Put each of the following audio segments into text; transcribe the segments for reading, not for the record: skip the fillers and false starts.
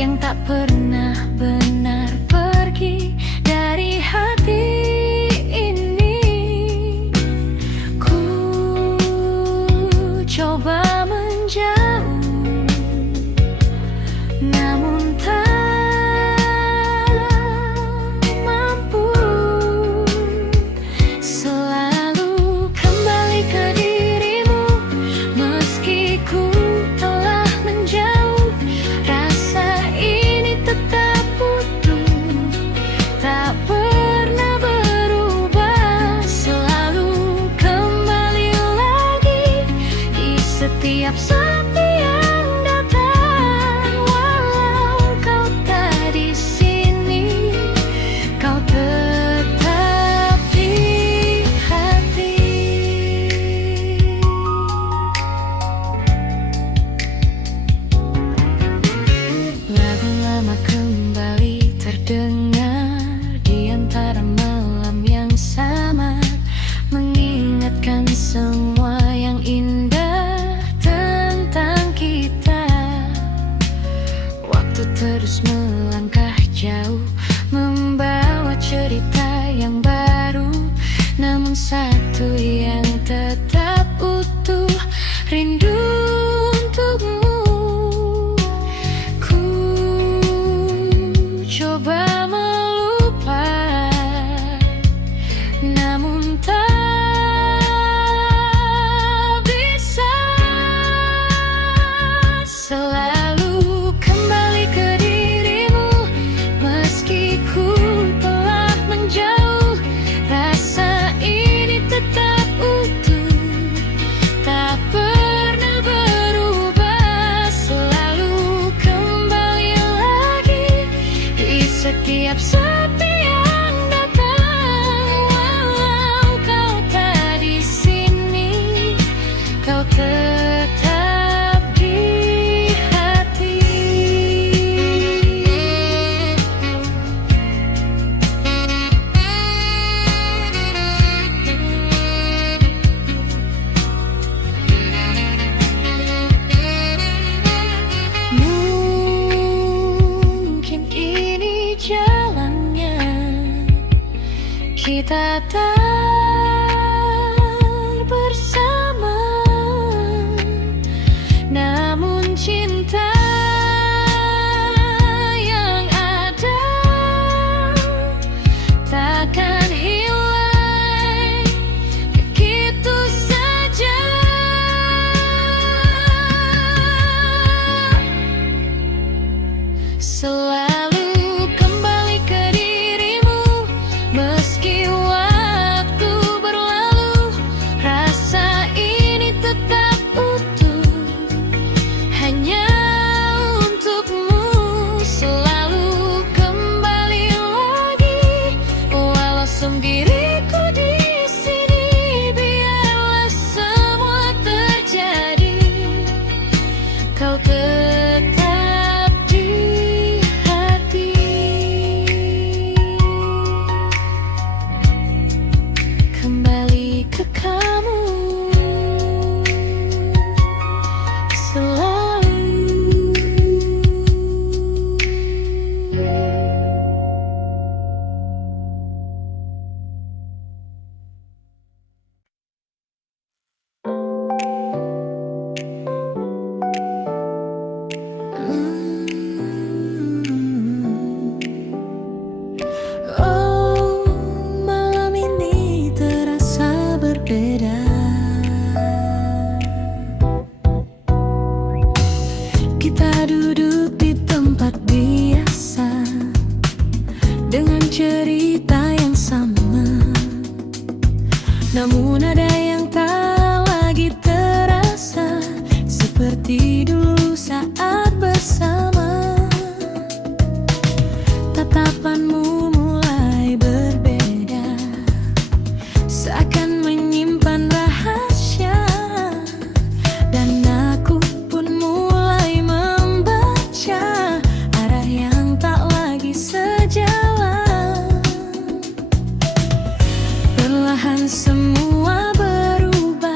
yang tak pernah benar pergi dari hati ini. Ku coba menjauh, namun tak mampu. Selalu kembali ke dirimu, meski ku telah menjauh. Rasa ini tetap utuh, tak pernah berubah. Selalu kembali lagi di setiap sepi yang datang. Walau kau tak di sini, kau tetap di hati. Lagu lama kembali terdengar di antara malam yang samar, mengingatkan semua yang indah tentang kita. Waktu terus melangkah jauh, membawa cerita yang baru, namun satu yang tetap utuh, rindu untukmu. Ku coba melupa, namun tak bisa. Selalu kembali ke dirimu, meski ku telah menjauh. Rasa ini tetap utuh, tak pernah berubah. Selalu kembali lagi di setiap sepi yang datang. Walau kau tak di sini, kau tetap di hati. Mungkin ini jalannya, kita tak bersama, namun cinta yang ada takkan hilang begitu saja. Selalu kembali ke dirimu, meski waktu berlalu. Rasa ini tetap utuh, hanya untukmu. Selalu kembali lagi, walau sendiriku di sini. Biarlah semua terjadi, kau tetap di hati. Kembali ke kamu selalu. Oh, malam ini terasa berbeda. Kita duduk di tempat biasa dengan cerita yang sama, namun ada yang tak lagi terasa seperti dulu saat bersama. Tatapanmu mulai berbeda, seakan menyimpan rahasia, dan aku pun mulai membaca arah yang tak lagi sejalan. Perlahan semua berubah.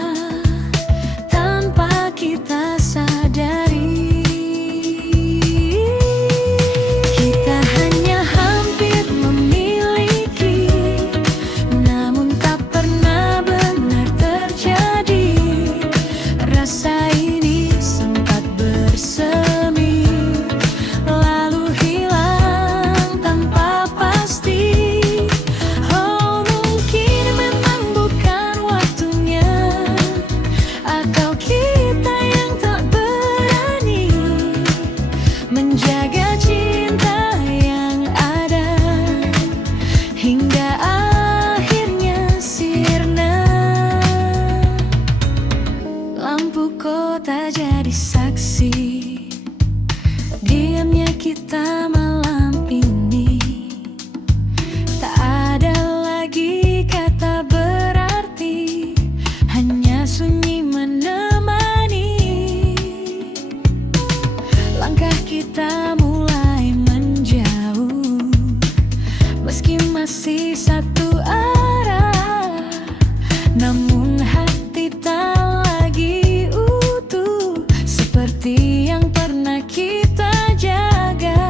namun hati tak lagi utuh seperti yang pernah kita jaga.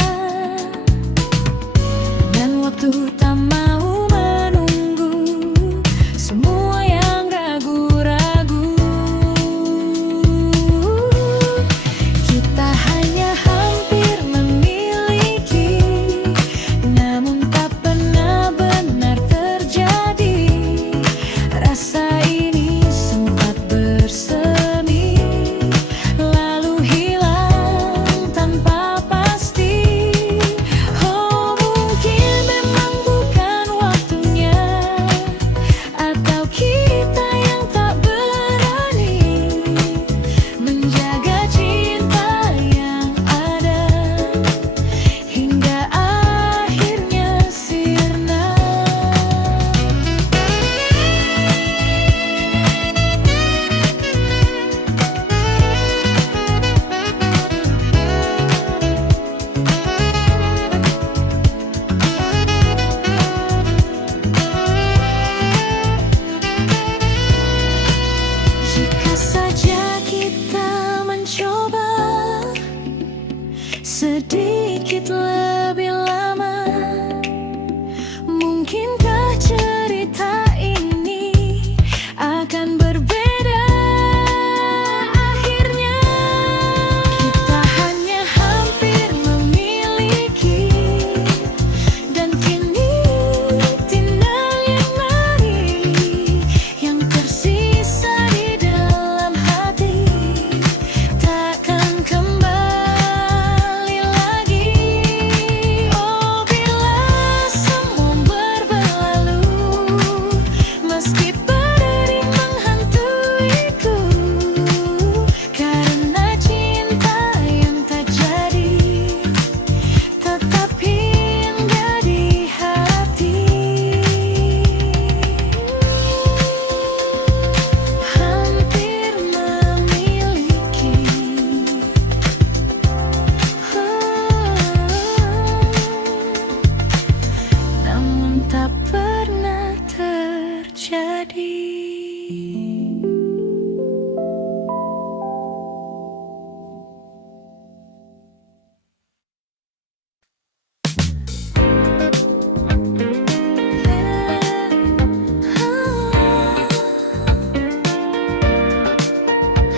Dan waktu tak mau menunggu semua yang ragu-ragu. Kita hanya hampir memiliki, namun tak pernah benar terjadi. Rasa ini sempat bersemi, lalu hilang tanpa pasti. Oh, mungkin memang bukan waktunya, atau kita yang tak berani menjaga cinta yang ada hingga akhirnya sirna. Jika saja kita mencoba sedikit lebih lama, mungkinkah cerita ini akan berbeda akhirnya. Kita hanya hampir memiliki, dan kini tinggal yang mari yang tersisa di dalam hati, takkan kembali lagi. Oh, bila semua berlalu, meski berdiri menghantuiku, karena cinta yang tak jadi tetap hingga di hati. Hampir memiliki, namun tak pernah terjadi.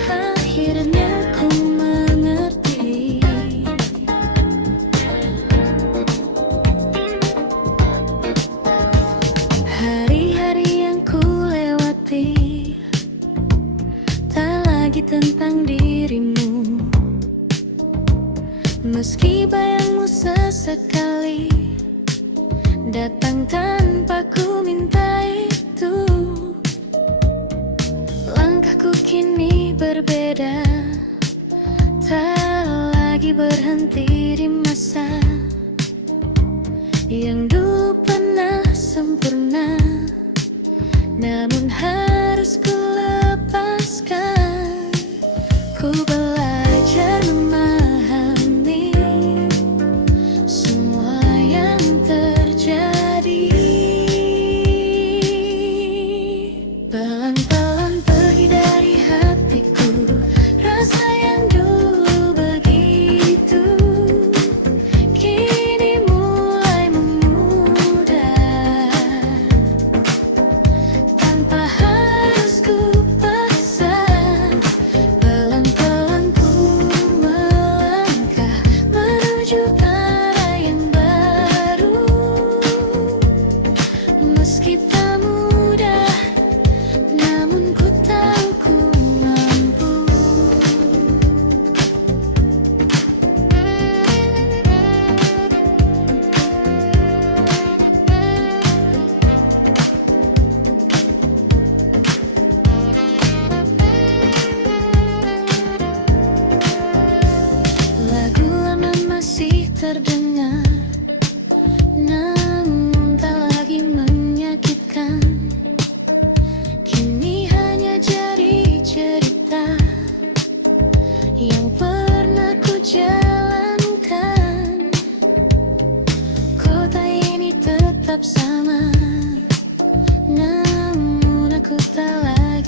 Akhirnya ku mengerti, hari-hari yang ku lewati tak lagi tentang dirimu. Meski bayangmu sesekali datang tanpa ku minta itu, langkahku kini berbeda, tak lagi berhenti di masa yang dulu pernah sempurna, namun harus ku lepaskan. Ku belajar memahami semua yang terjadi. Pelan-pelan pergi dari hatiku rasa yang dulu begitu, kini mulai memudar tanpa harus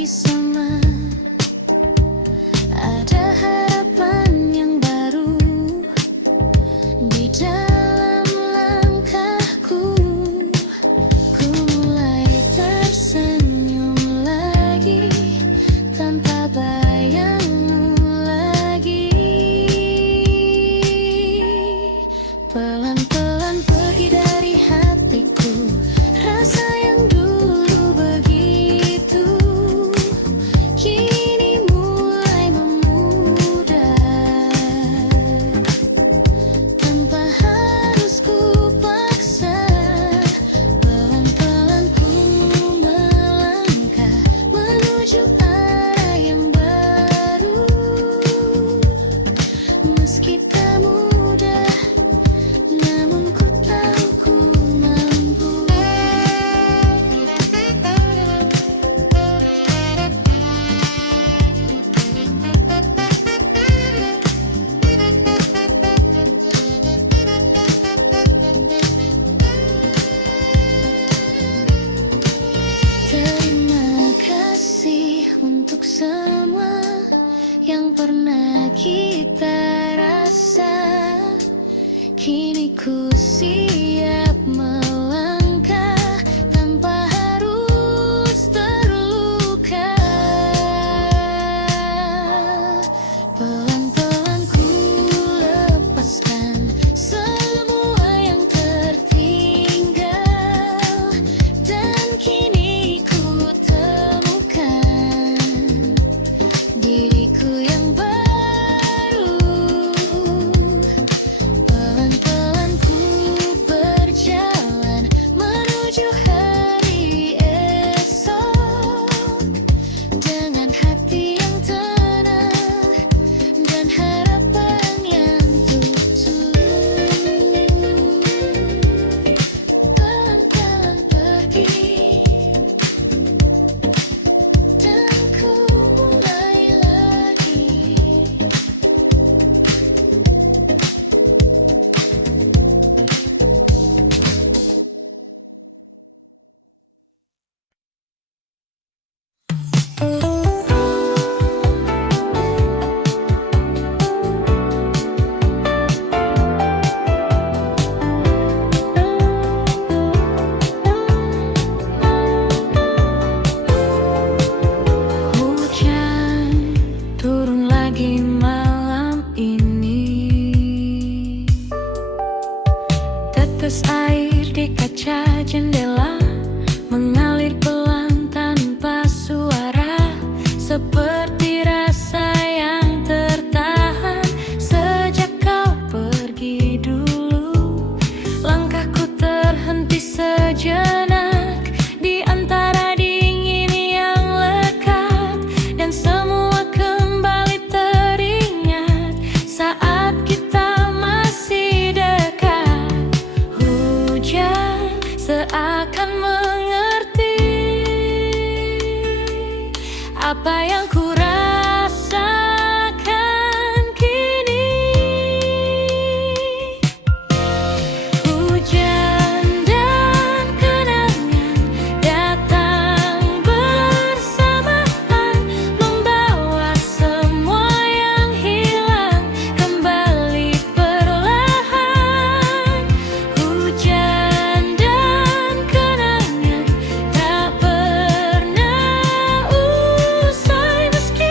sama. Ada harapan yang baru di dalam langkahku. Ku mulai tersenyum lagi tanpa bayangmu lagi. Pelan-pelan pergi dari hatiku rasa yang dulu begitu, kini mulai memudar tanpa harus ku paksa. Pelan-pelan ku melangkah menuju arah yang baru, meski tak mudah, namun ku tahu ku mampu. Terima kasih untuk semua yang pernah kita rasa. Kini ku siap melangkah tanpa harus terluka. Pelan-pelan ku lepaskan semua yang tertinggal, dan kini ku temukan diriku yang baru. Pelan-pelan ku berjalan menuju hari esok, dengan hati yang tenang dan harapan yang tutup. Pelan-pelan pergi dan ku mulai lagi. Hujan turun lagi malam ini, tetes air di kaca jendela mengalir pelan tanpa suara, seperti rasa yang tertahan sejak kau pergi dulu. Langkahku terhenti sejenak di antara dingin yang lekat, dan semua kembali teringat saat kita masih dekat. Hujan seakan mengerti apa yang ku rasakan kini. Hujan dan kenangan datang bersamaan, membawa semua yang hilang kembali perlahan. Hujan dan kenangan tak pernah usai, meski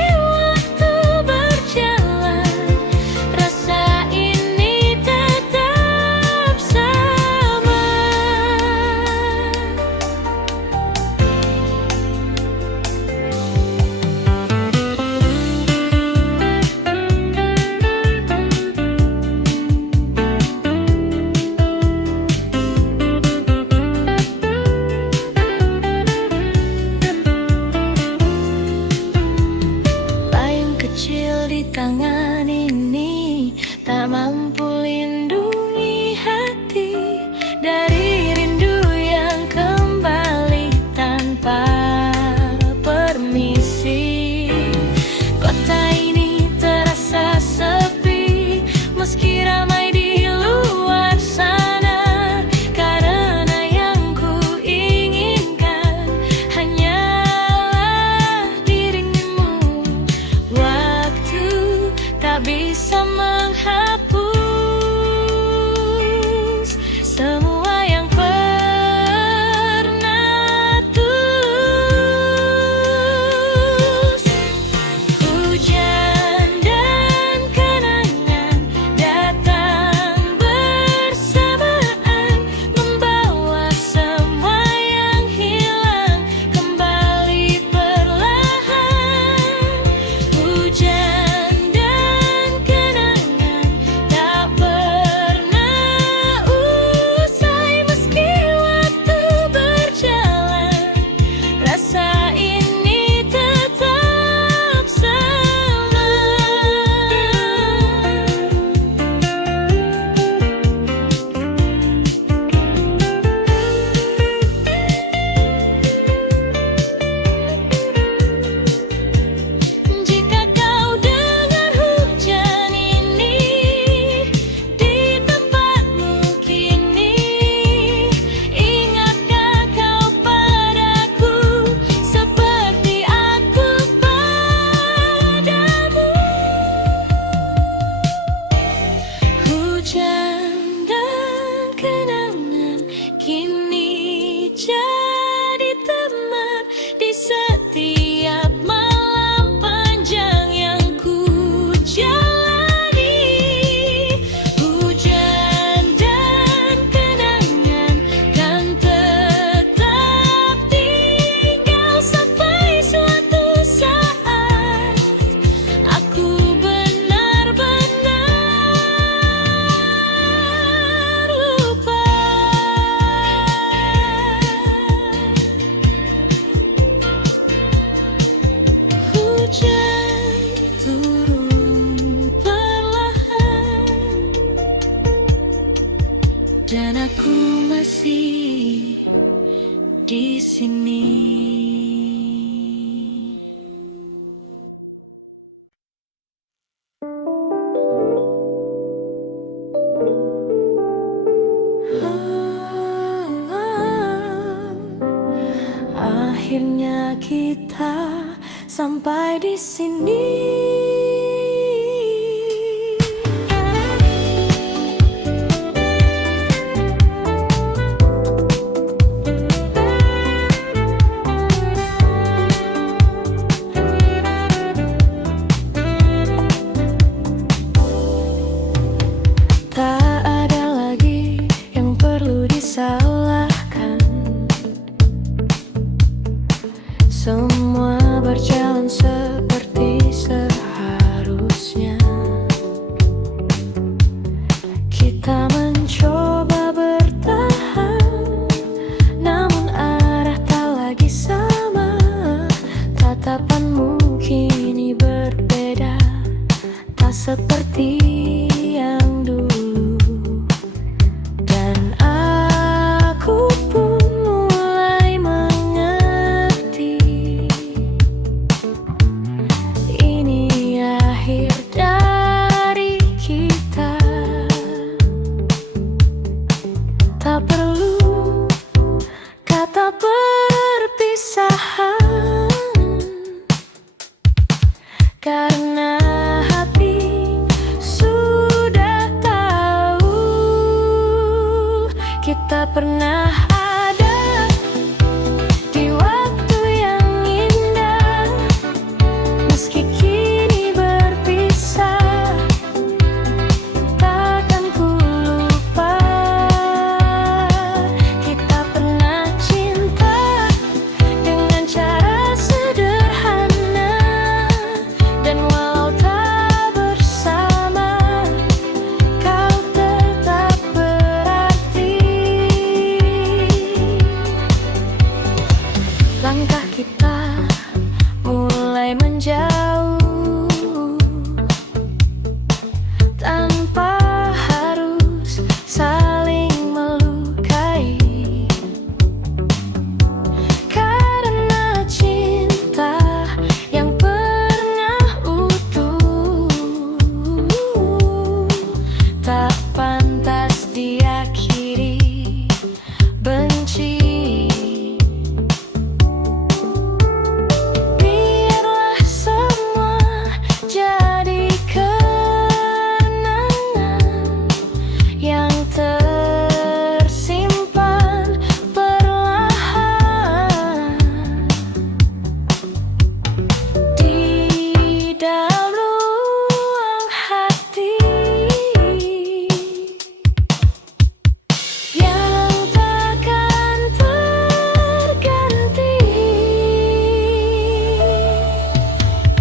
kita sampai di sini. Tak ada lagi yang perlu disalahkan. Semua berjalan seperti seharusnya. Kita mencoba bertahan, namun arah tak lagi sama. Tatapanmu kini berbeda, tak seperti yang dulu. Dan aku pun mulai mengerti, ini akhir dari kita. Tak perlu kata perpisahan, karena hati sudah tahu kita pernah ada di waktu yang indah. Meski kini berpisah, takkan ku lupa. Kita pernah cinta dengan cara sederhana, dan walau tak bersama, kau tetap berarti. Langkah kita mulai menjauh, tanpa harus saling melukai. Karena cinta yang pernah utuh tak pantas diakhiri benci. Biarlah semua jadi kenangan yang tersimpan perlahan di dalam ruang hati, yang takkan terganti.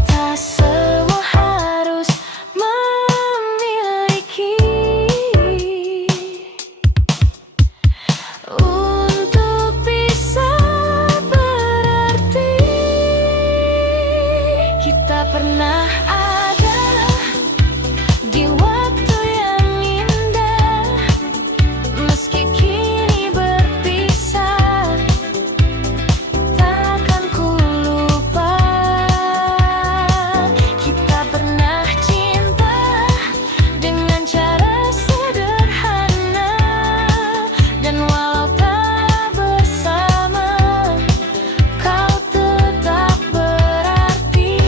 Tak semua harus memiliki untuk bisa berarti. Kita pernah ada di waktu yang indah. Meski kini berpisah, takkan ku lupa. Kita pernah cinta dengan cara sederhana, dan walau tak bersama, kau tetap berarti.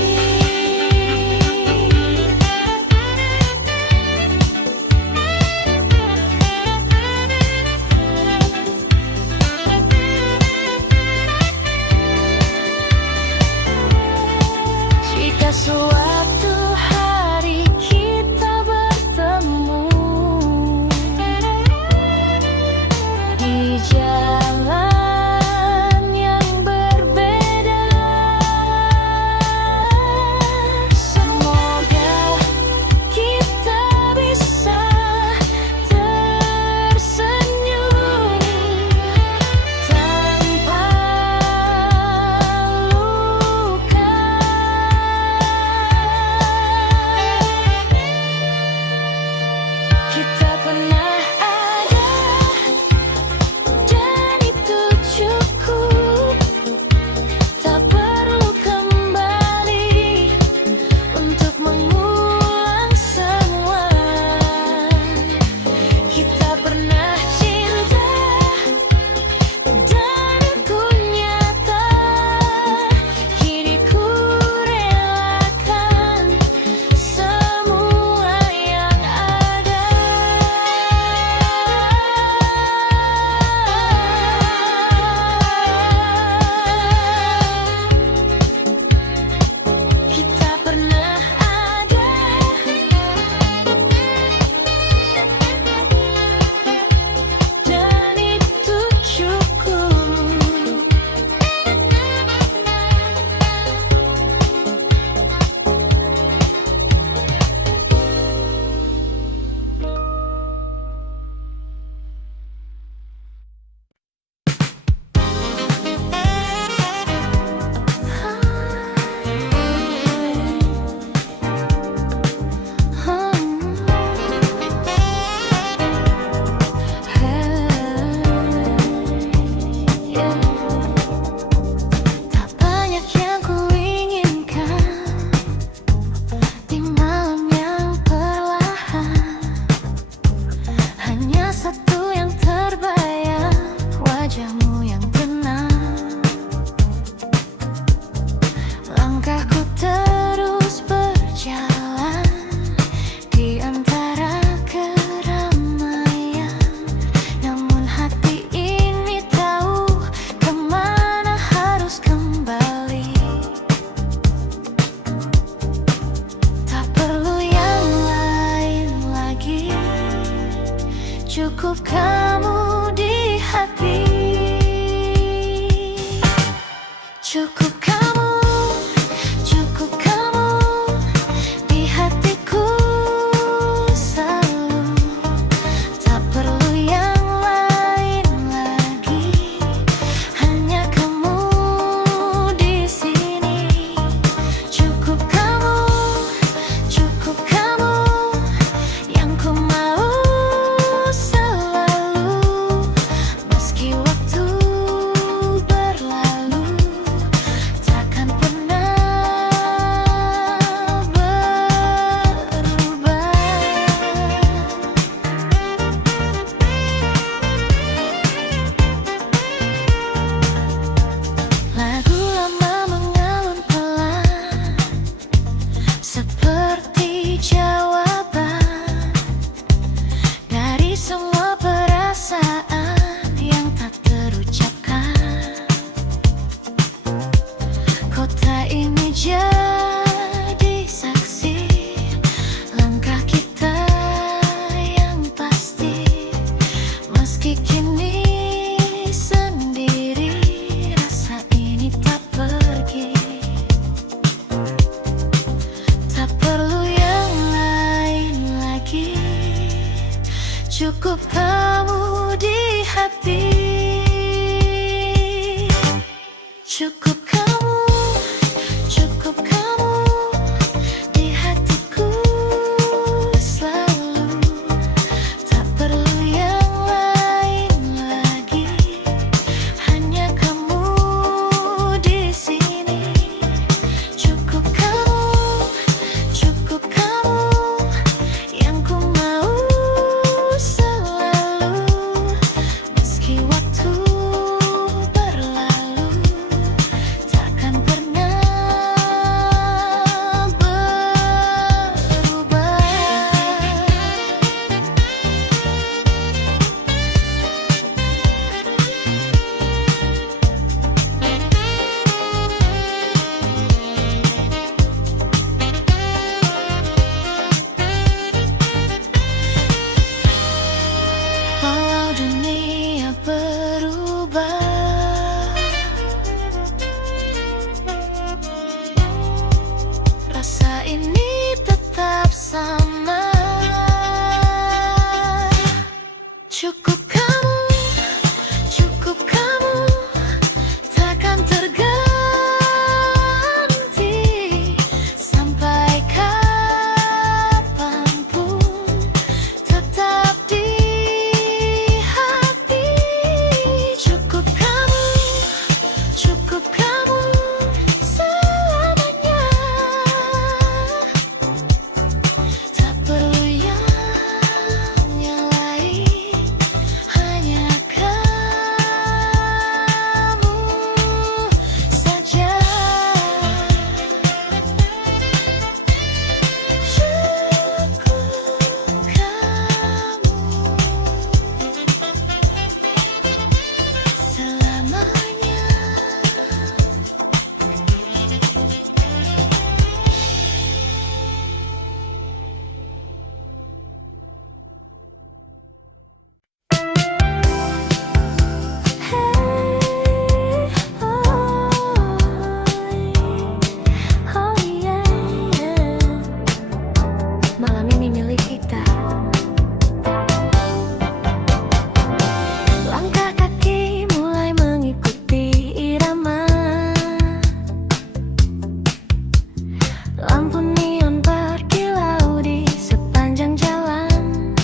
Langkahku terus berjalan di antara keramaian, namun hati ini tahu kemana harus kembali. Tak perlu yang lain lagi, cukup kamu di hati. Cukup kamu, cukup kamu di hatiku selalu. Tak perlu yang lain lagi, hanya kamu di sini. Cukup kamu yang ku mau selalu. Meski waktu berlalu, takkan pernah berubah. Lagu lama mengalun pelan, seperti jawaban dari semua perasaan yang tak terucapkan. Kota ini jadi saksi langkah kita yang pasti. Meski kini sendiri, rasa ini tak pergi. Tak perlu yang lain lagi, cukup kamu di hati. Cukup kamu di hatiku selalu. Tak perlu yang lain lagi, hanya kamu di sini. Cukup kamu yang ku mau selalu. Meski waktu berlalu, takkan pernah berubah. Walau dunia berubah, rasa ini tetap sama. Cukup kamu takkan terganti sampai kapanpun, tetap di hati. Cukup kamu selamanya. Tak perlu yang lain, hanya kamu saja. Cukup kamu selamanya. Malam ini milik kita. Langkah kaki mulai mengikuti irama. Lampu neon berkilau di sepanjang jalan.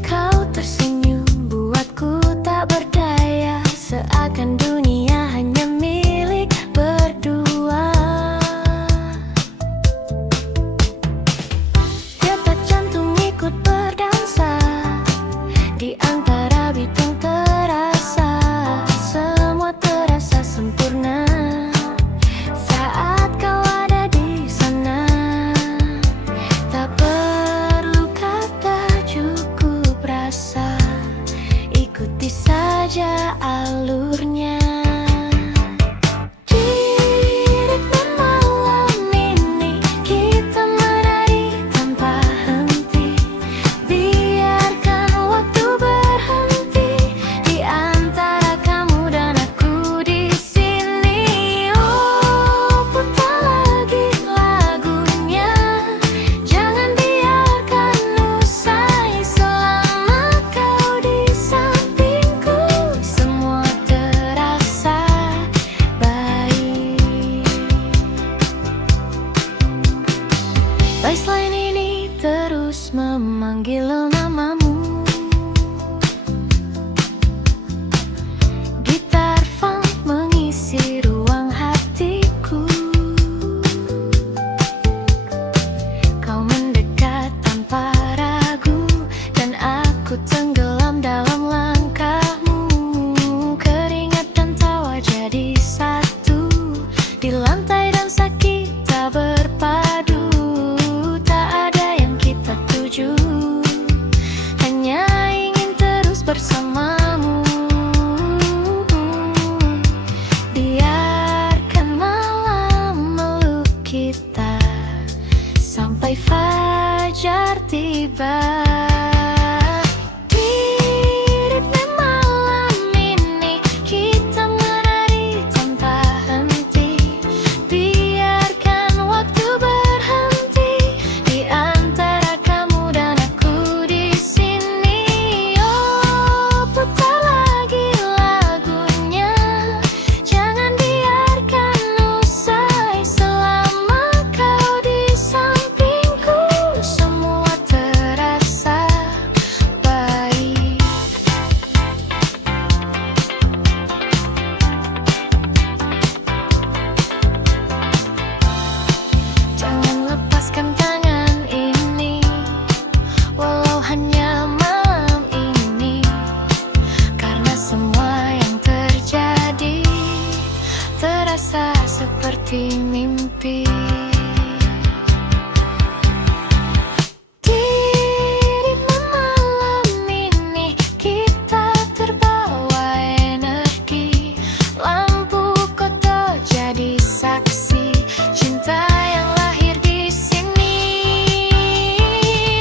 Kau tersenyum buatku tak berdaya, seakan dunia hanya milik berdua. Detak jantung ikut berdansa di antara bitung terasa, semua terasa sempurna. Di lantai dansa kita berpadu, tak ada yang kita tuju, hanya ingin terus bersamamu. Biarkan malam meluk kita sampai fajar tiba. Terasa seperti mimpi. Di malam ini kita terbawa energi, lampu kota jadi saksi cinta yang lahir di sini.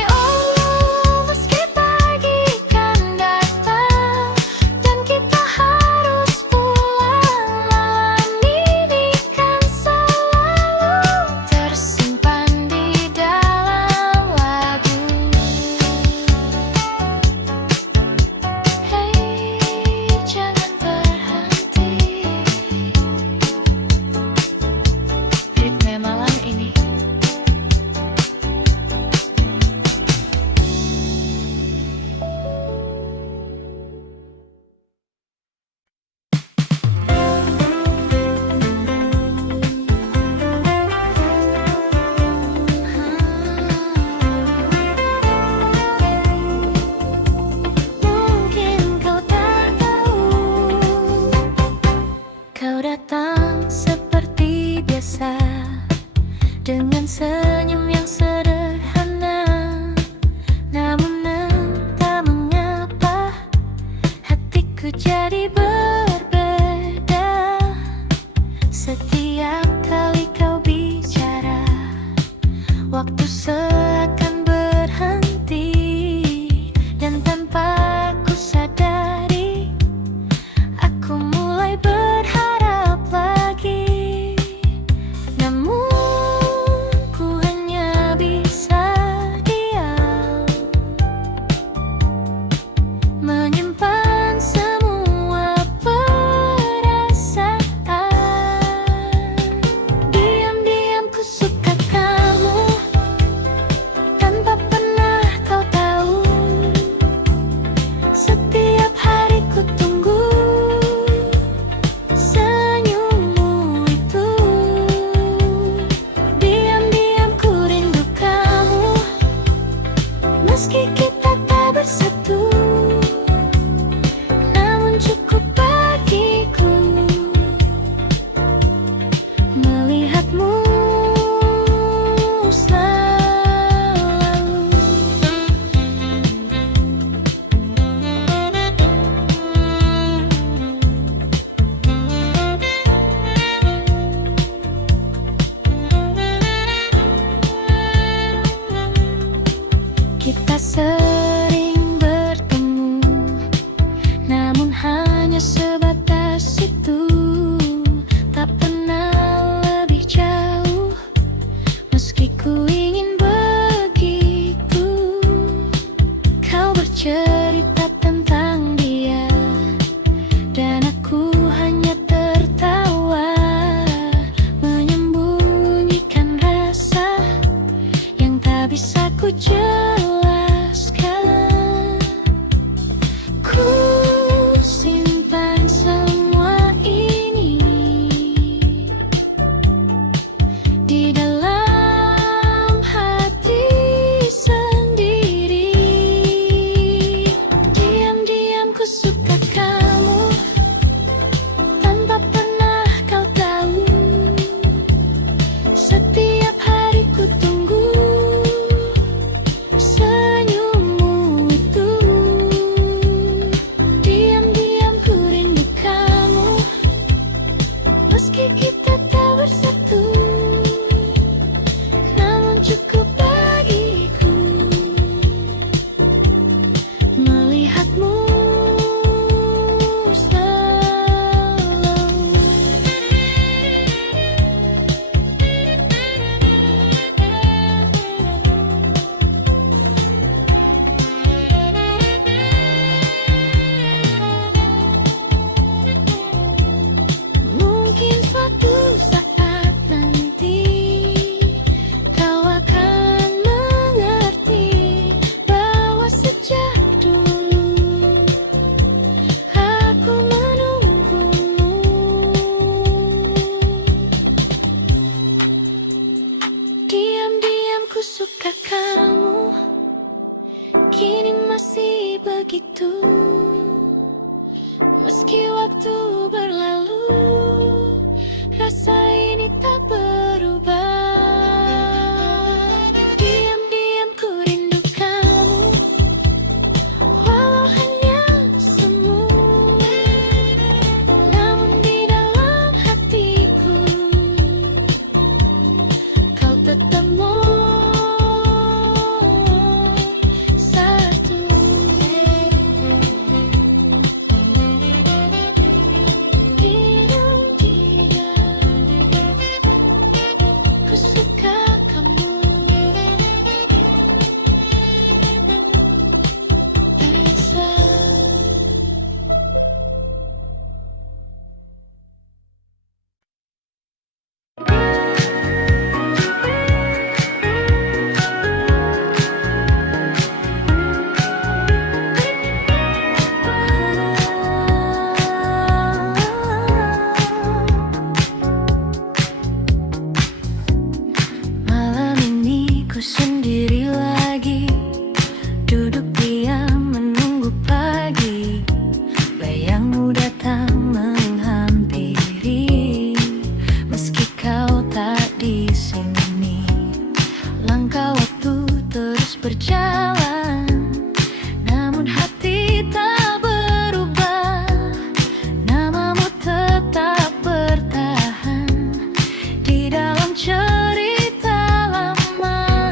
Oh, meski pagi kan datang dan kita harus pulang, malam ini kan selalu tersimpan di dalam lagu. Hei, jangan berhenti, ritme malam ini. Mungkin kau tak tahu, kau datang seperti biasa dengan senyum yang sederhana, namun entah mengapa hatiku jadi berbeda. Setiap kali kau bicara, waktu seakan berhenti, dan tanpa ku sadari aku mulai berharap lagi. Namun ku hanya bisa diam, menyimpan semua perasaan. Diam-diam ku suka kamu, bersatu, namun cukup bagiku melihatmu selalu. Mungkin suatu saat nanti kau akan mengerti bahwa sejak dulu aku menunggumu. Diam-diam ku suka kamu, kini masih begitu. Meski waktu berlalu, rasa ini tak berubah. Diam-diam ku rindu kamu, walau hanya semu, namun di dalam hatiku kau tetap nomor satu. Ku suka kamu, tak bisa. Malam ini ku sendiri lagi, duduk diam menunggu pagi. Bayangmu datang menghampiri, meski kau tak di sini. Langkah waktu terus berjalan, namun hati tak berubah. Namamu tetap bertahan di dalam cerita lama.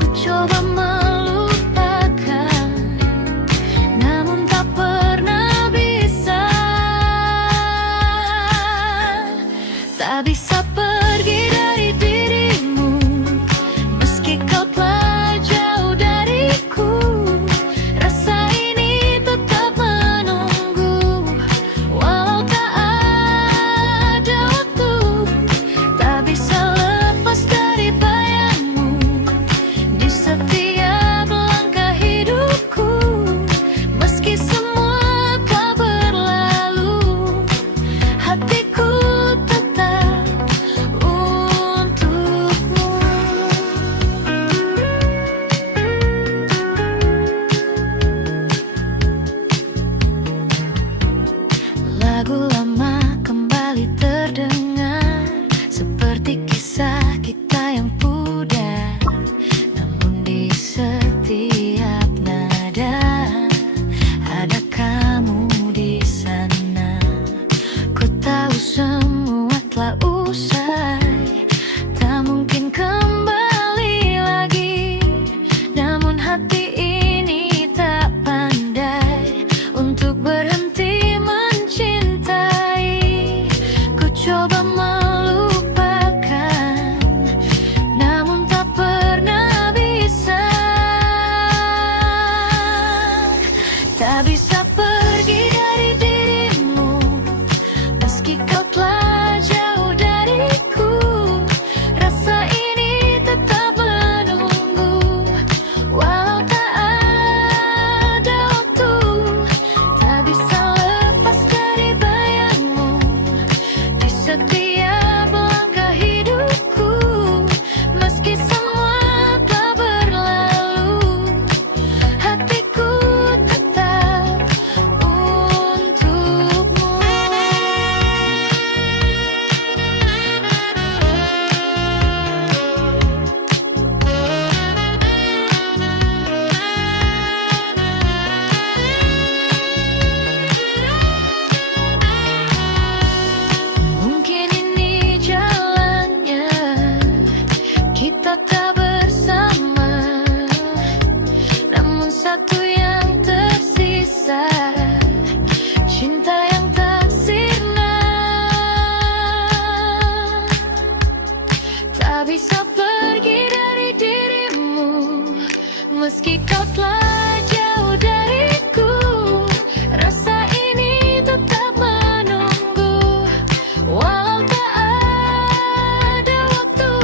Ku coba melupakan, namun tak pernah bisa. Tak bisa pergi dari dirimu, meski kau telah jauh dariku. Rasa ini tetap menunggu, walau tak ada waktu. Tak bisa lepas dari bayangmu di setiap langkah hidupku. Meski semua telah berlalu, hatiku tetap Tak bisa pergi dari dirimu, meski kau telah jauh dariku. Rasa ini tetap menunggu, walau tak ada waktu.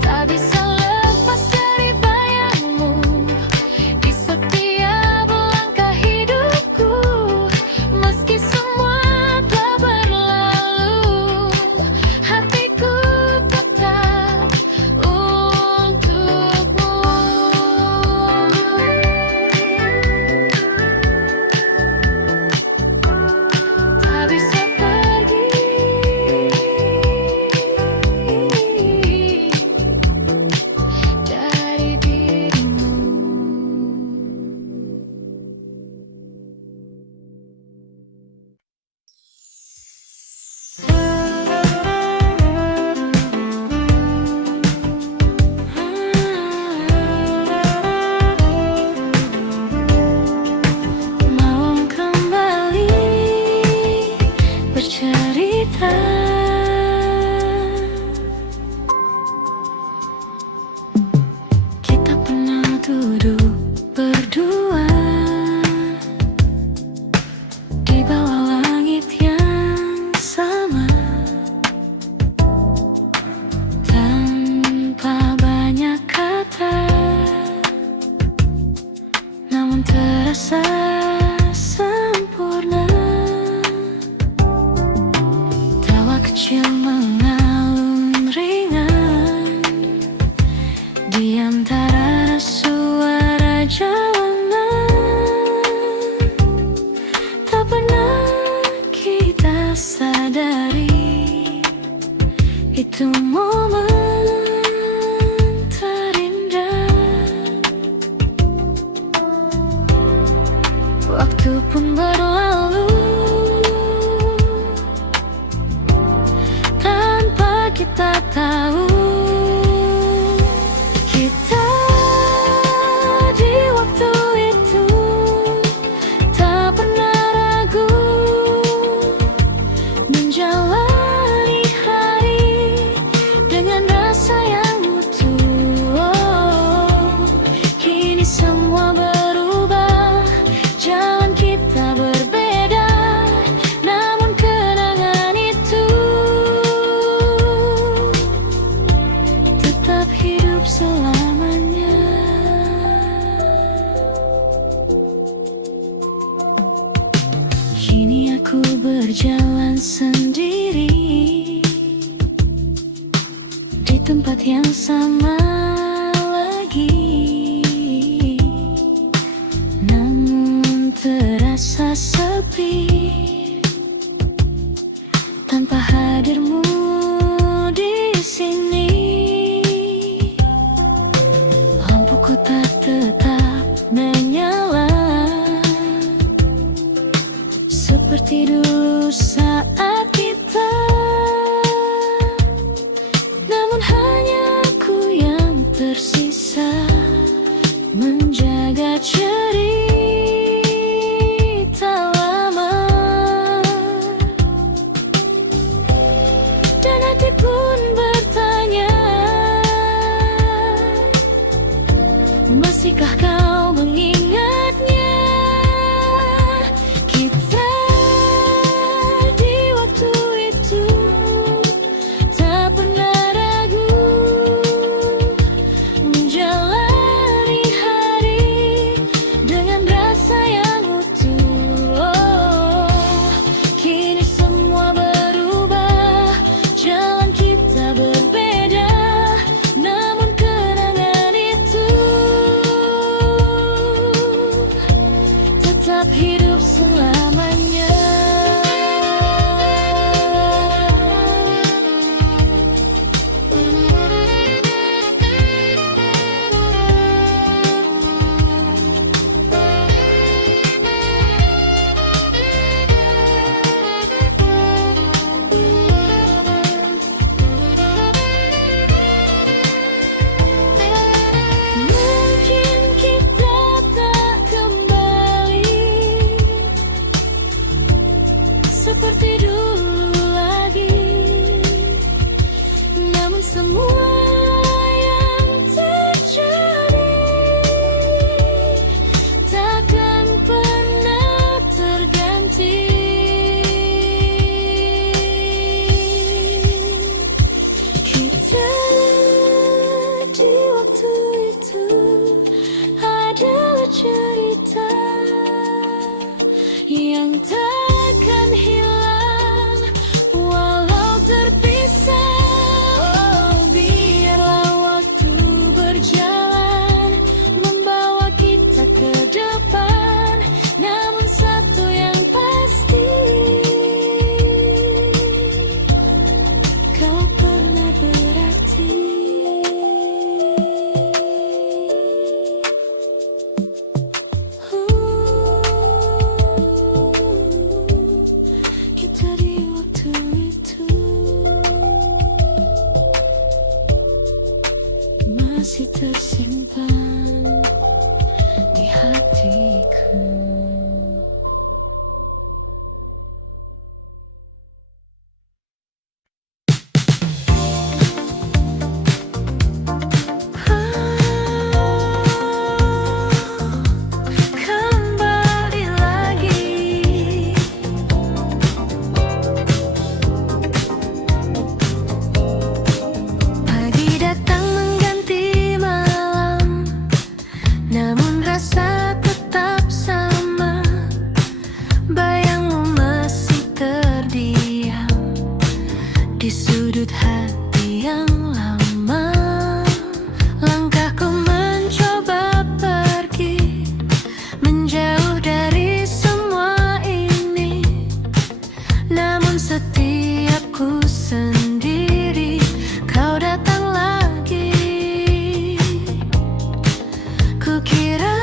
Tak bisa lepas dari bayangmu di setiap langkah hidupku. Meski semua telah berlalu, hatiku tetap untukmu. Tak bisa pergi dari dirimu. Mau kembali bercerita, kita pernah duduk berdua di bawah langit yang sama, tanpa banyak kata, namun terasa sempurna. Tawa kecil mengalun ringan di antara suara jalanan. Tak pernah kita sadari itu momen terindah. Waktu pun berlalu tanpa kita tahu. Kita di waktu itu tak pernah ragu menjalani hari dengan rasa yang utuh. Kini semua berubah, jalan kita berbeda, namun kenangan itu tetap hidup selamanya. Kini aku berjalan sendiri di tempat yang sama lagi, namun terasa sepi tanpa hadirmu di sini. Lampu kota tetap menyala seperti dulu saat kita, namun hanya aku yang tersisa menjaga cerita lama. Dan hati pun bertanya, masihkah kau mengingatnya? Kita di waktu itu tak pernah ragu menjalani hari dengan rasa yang utuh. Kini semua berubah, jalan kita berbeda, namun kenangan itu masih tersimpan di hatiku. Kembali lagi, pagi datang mengganti malam, namun rasa tetap sama. Bayangmu masih terdiam di sudut hati yang lama. Langkahku mencoba pergi, menjauh dari semua ini, namun setiap ku sendiri, kau datang lagi. Kukira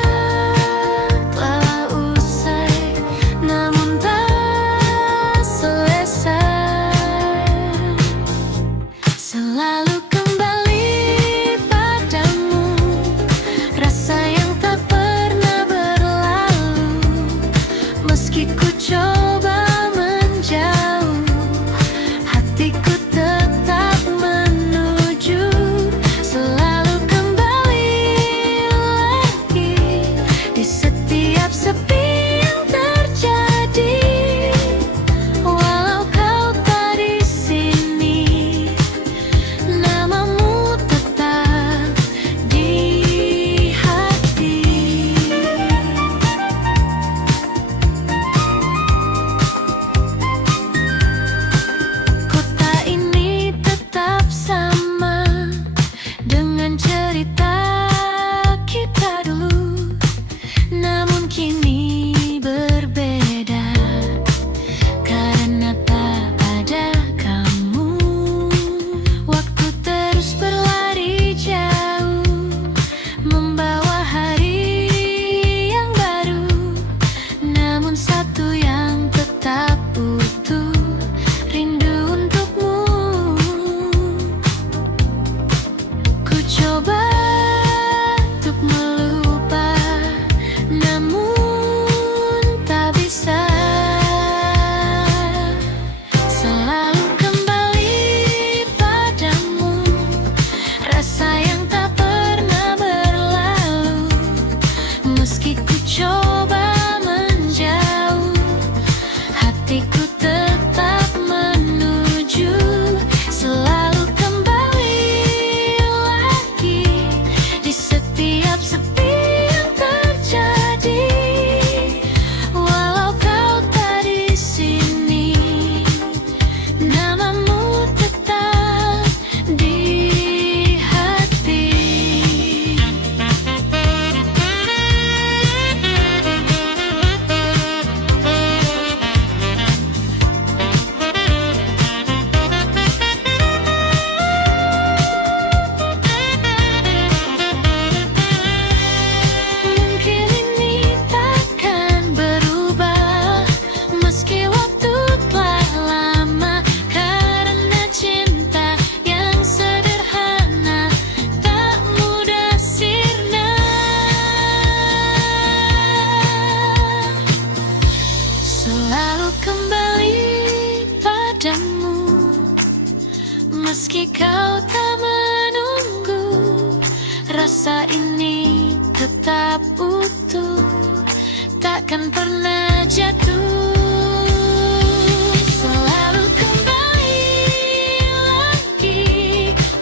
telah usai, namun tak selesai. Selalu kembali padamu, rasa yang tak pernah berlalu. Meski ku coba menjauh, hatiku tetap menuju. Selalu kembali lagi di setiap sepi yang terjadi. Walau kau tak di sini, namamu tetap di hati. Kota ini tetap sama dengan cerita kita dulu, namun kini berbeda karena tak ada kamu. Waktu terus berlari jauh, membawa hari yang baru, namun satu yang tetap utuh, rindu untukmu. Ku coba untuk melupa, namun tak bisa. Selalu kembali padamu, rasa yang tak pernah berlalu. Meski ku coba menjauh, hatiku tetap menuju. Selalu kembali lagi di setiap sepi yang terjadi. Walau kau tak di sini, namamu tetap di hati. Mungkin ini takkan berubah, meski waktu telah lama, karena cinta yang sederhana tak mudah sirna. Selalu kembali padamu, meski kau tak menunggu, rasa ini tetap utuh, takkan pernah jatuh. Selalu kembali lagi,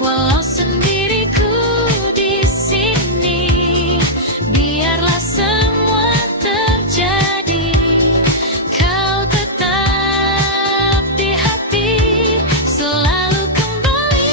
walau sendiriku di sini. Biarlah semua terjadi, kau tetap di hati. Selalu kembali.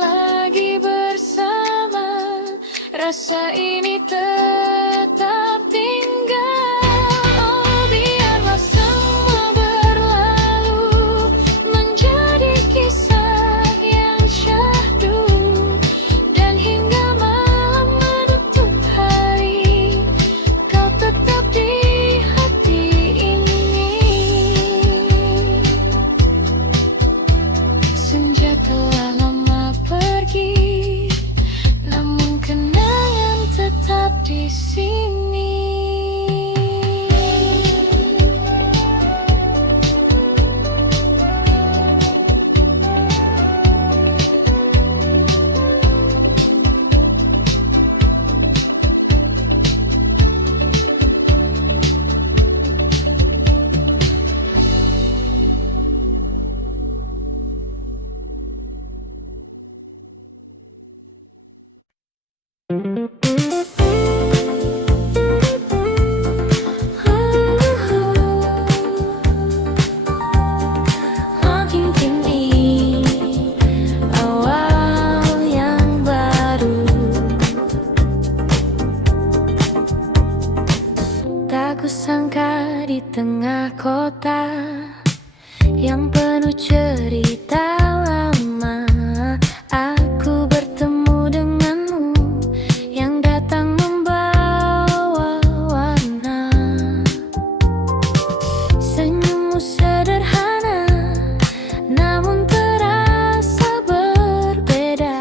lagi bersama, rasa ini tetap tinggal. Oh, biarlah semua berlalu menjadi kisah yang syahdu, dan hingga malam menutup hari, kau tetap di hati ini. Senja telah lama pergi, namun kenangan tetap di sini. Makin kini awal yang baru, tak kusangka di tengah kota yang penuh cerita lama, aku bertemu denganmu yang datang membawa warna. Senyummu sederhana, namun terasa berbeda,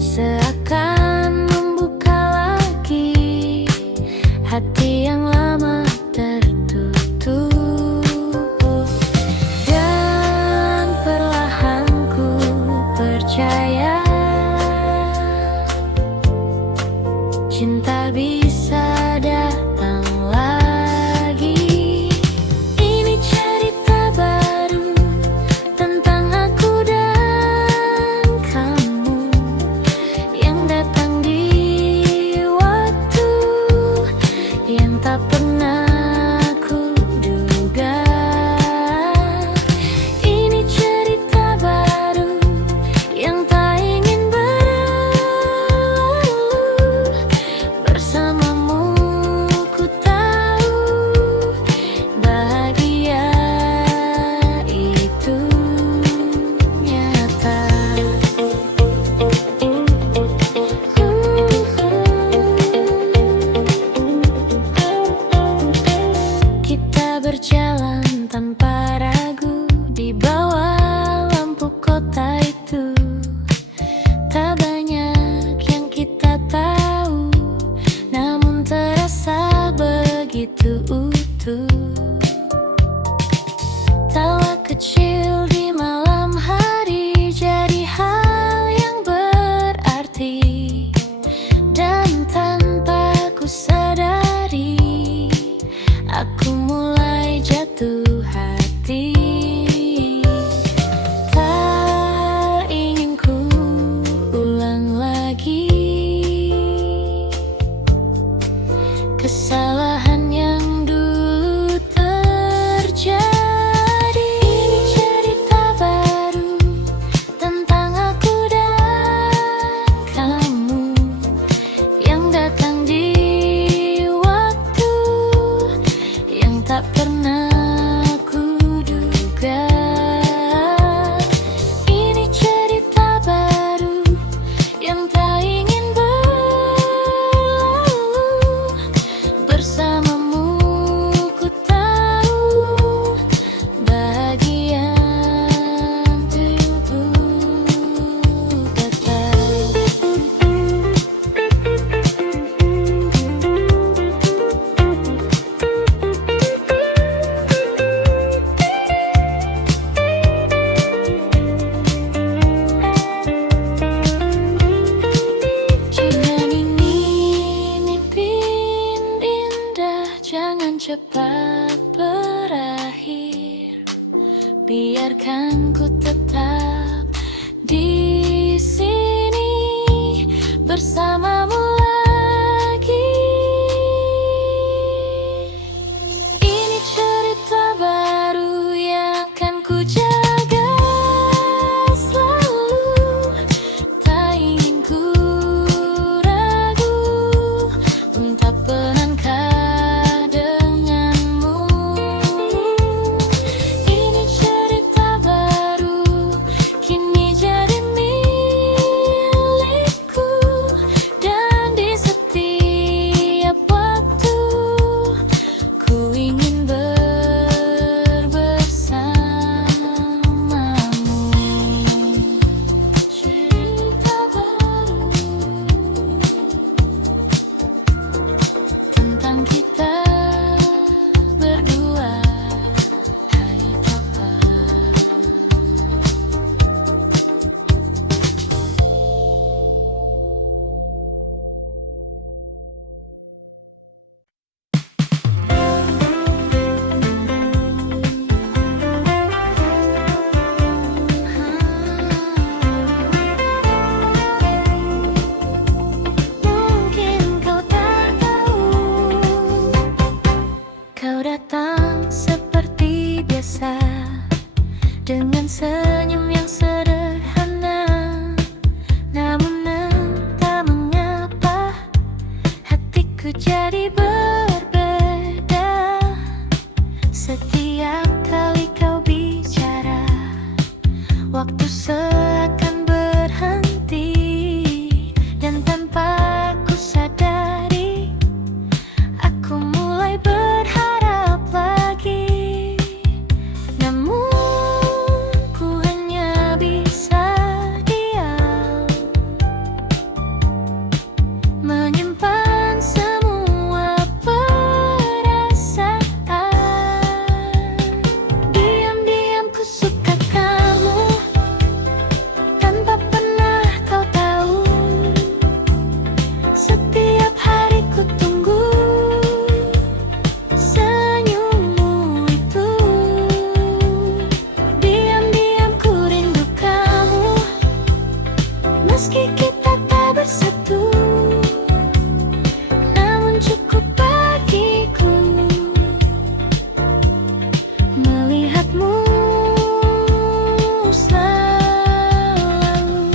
seakan membuka lagi hati yang lama tertutup. Dan perlahan ku percaya cinta bisa datang lagi. Ini cerita baru tentang aku dan kamu yang datang di waktu yang tak pernah ku duga. Ini cerita baru yang tak ingin berlalu. Bersamamu ku tahu bahagia itu nyata. Kita berjalan tanpa ragu di bawah lampu kota itu. Tak banyak yang kita tahu, namun terasa begitu utuh. Tawa kecil di malam hari jadi hal yang berarti, dan tanpa ku sadari aku mulai jatuh hati. Tak ingin ku ulang lagi kesalahan yang dulu terjadi. Ini cerita baru tentang aku dan kamu yang datang di waktu yang tak pernah ku duga. Ini cerita baru yang tak ingin berlalu. Bersamamu ku tahu bahagia tubuh kata. Jika ini mimpi indah, jangan cepat berakhir. Biarkan ku tetap di sini bersamamu lagi. Ini cerita baru yang akan ku jaga selalu. Meski kita tak bersatu, namun cukup bagiku melihatmu selalu.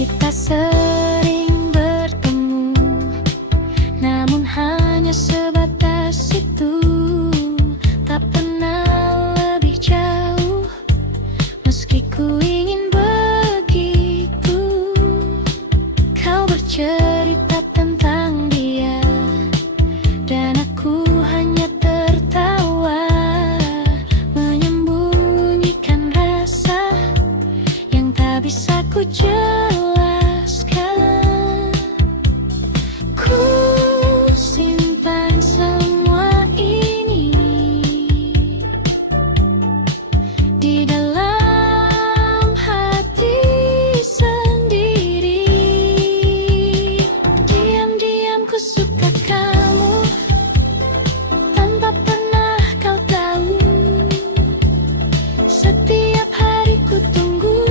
Kita sering bertemu, namun hanya sebatas itu. Tak pernah lebih jauh, meski ku ingin begitu. Kau bercerita tentang dia, dan aku hanya tertawa, menyembunyikan rasa yang tak bisa ku jelaskan. Ku simpan semua ini di dalam hati sendiri. Diam-diam ku suka kamu, tanpa pernah kau tahu. Setiap hari ku tunggu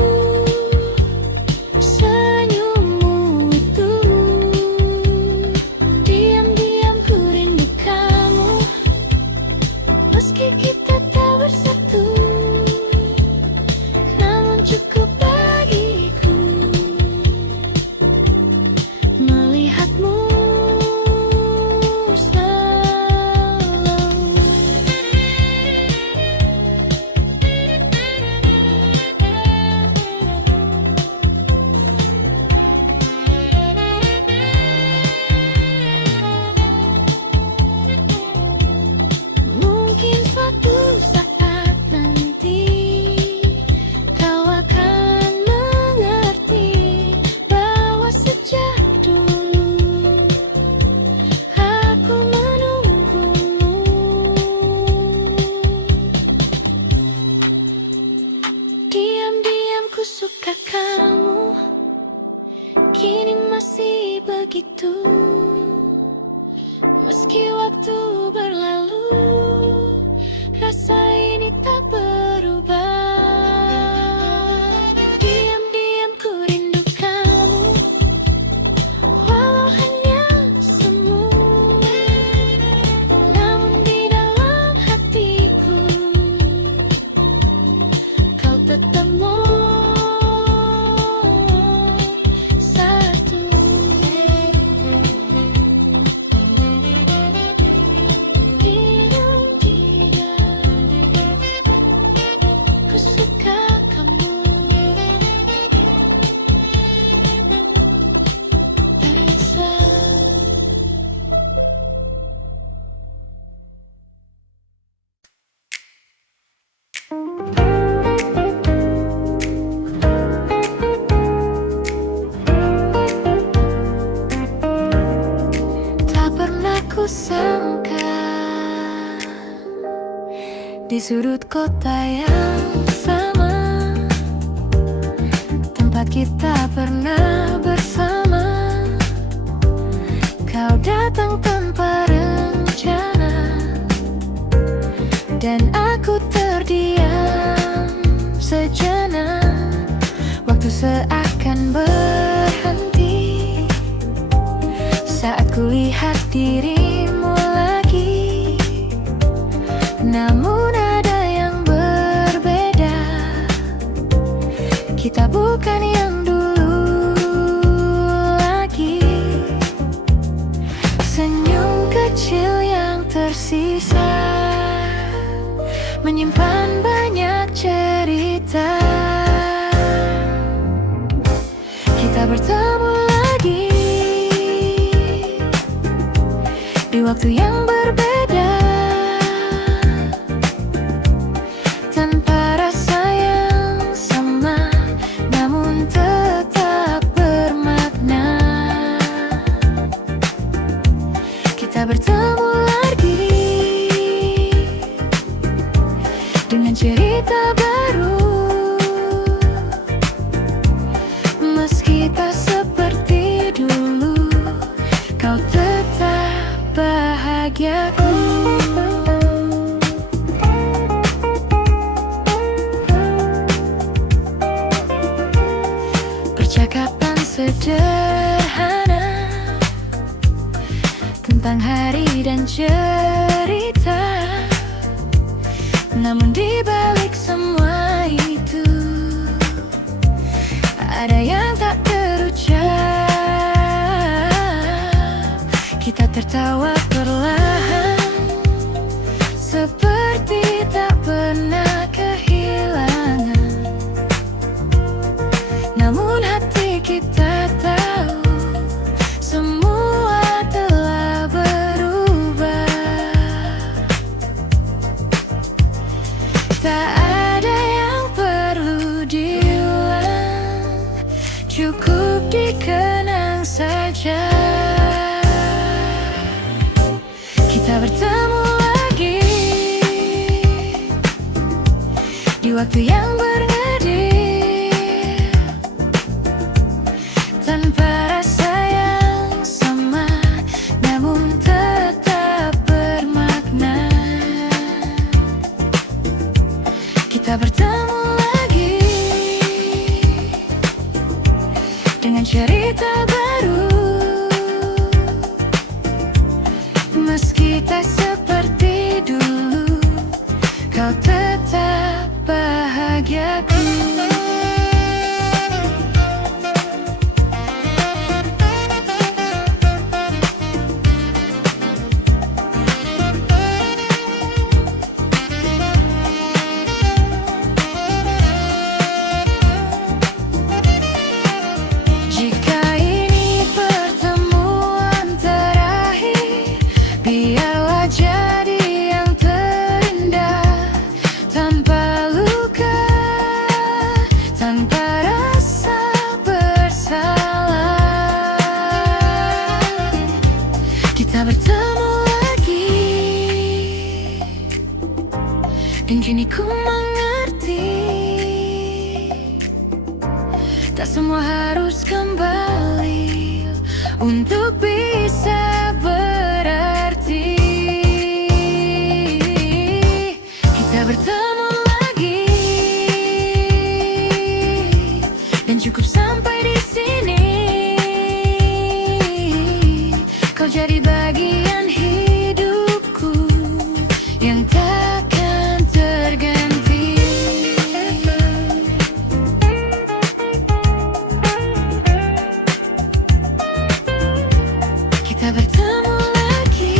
senyummu itu. Diam-diam ku rindu kamu, meski kita tak bersatu, namun cukup bagiku melihatmu selalu. Mungkin suatu saat nanti kau akan mengerti bahwa sejak dulu aku menunggumu. Diam-diam ku suka kamu, kini masih begitu. Meski waktu berlalu, rasa ini tak berubah. Diam-diam ku rindu kamu, walau hanya semu, namun di dalam hatiku kau tetap satu. Ku suka kamu, tak bisa. Tak pernah ku sangka di sudut kota yang sama, tempat kita pernah bersama, kau datang tanpa rencana, dan aku terdiam sejenak. Waktu seakan berhenti saat ku lihat dirimu lagi. Namun ada yang berbeda, kita bukan yang dulu lagi. Senyum kecil yang tersisa menyimpan banyak cerita. Kita bertemu lagi di waktu yang berbeda, tanpa rasa yang sama, namun tetap bermakna. Kita bertemu lagi dengan cerita baru, meski tak sederhana tentang hari dan cerita. Namun di balik semua itu ada yang tak terucap. Kita tertawa perlahan seperti tak pernah kehilangan. Namun hati kita tahu semua telah berubah. Tak ada yang perlu diulang, cukup dikenang saja. Kita bertemu lagi di waktu yang bernadil, tanpa rasa yang sama, namun tetap bermakna. Kita bertemu lagi dengan cerita baru, meski tak seperti dulu, kau tetap bahagiaku. Jika ini pertemuan terakhir, biarlah jadi yang terindah, tanpa luka, tanpa rasa bersalah. Kita bertemu lagi, dan kini ku mengerti, tak semua harus kembali untuk bisa berarti. Kita bertemu lagi, dan cukup sampai di sini. Kau jadi bagian hidupku yang takkan terganti. Kita bertemu lagi,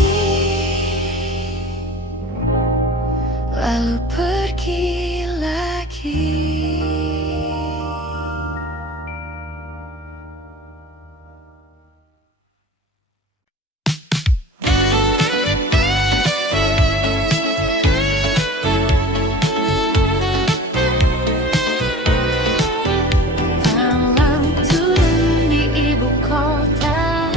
lalu pergi lagi. Malam turun di ibu kota,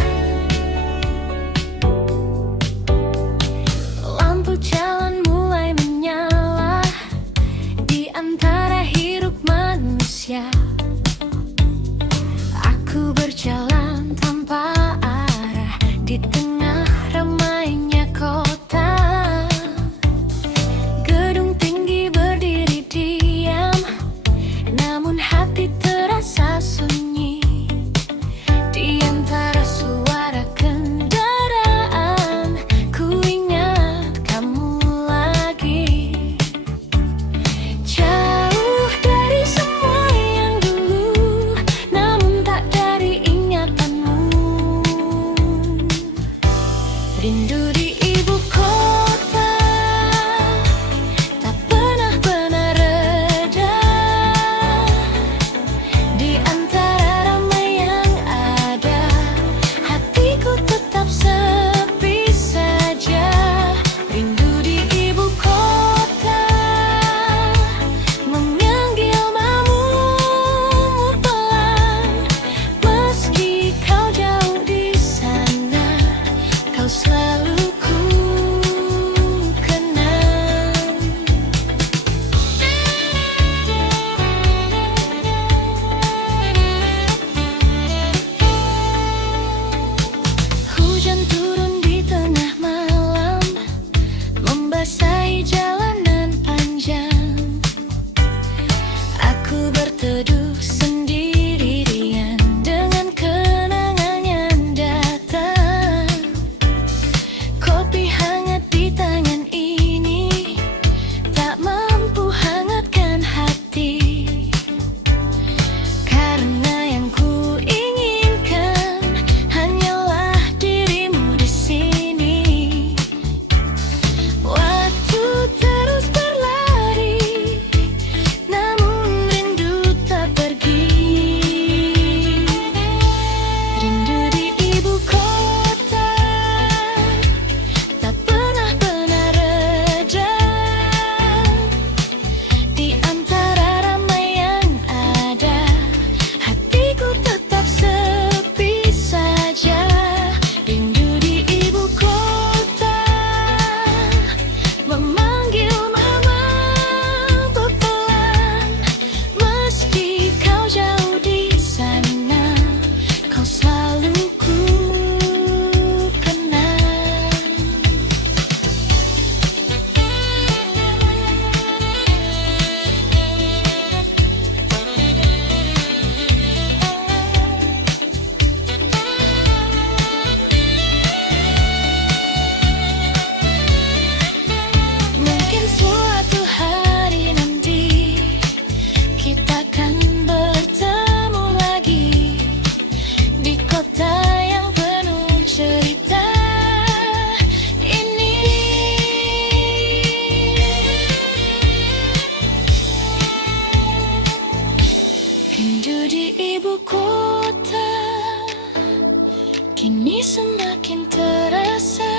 kini semakin terasa.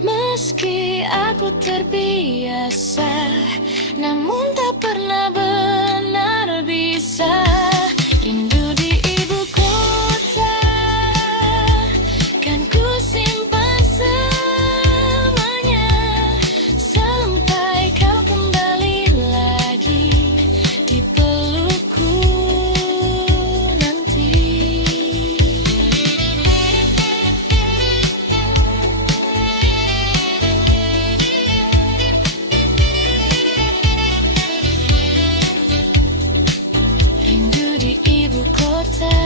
Meski aku terbiasa, namun tak pernah benar bisa. Rindu di ibu kota kan ku simpan selamanya, sampai kau kembali lagi di pelukku nanti. Rindu di ibu kota,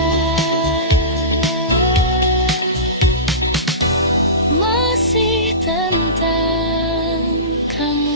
masih tentang kamu.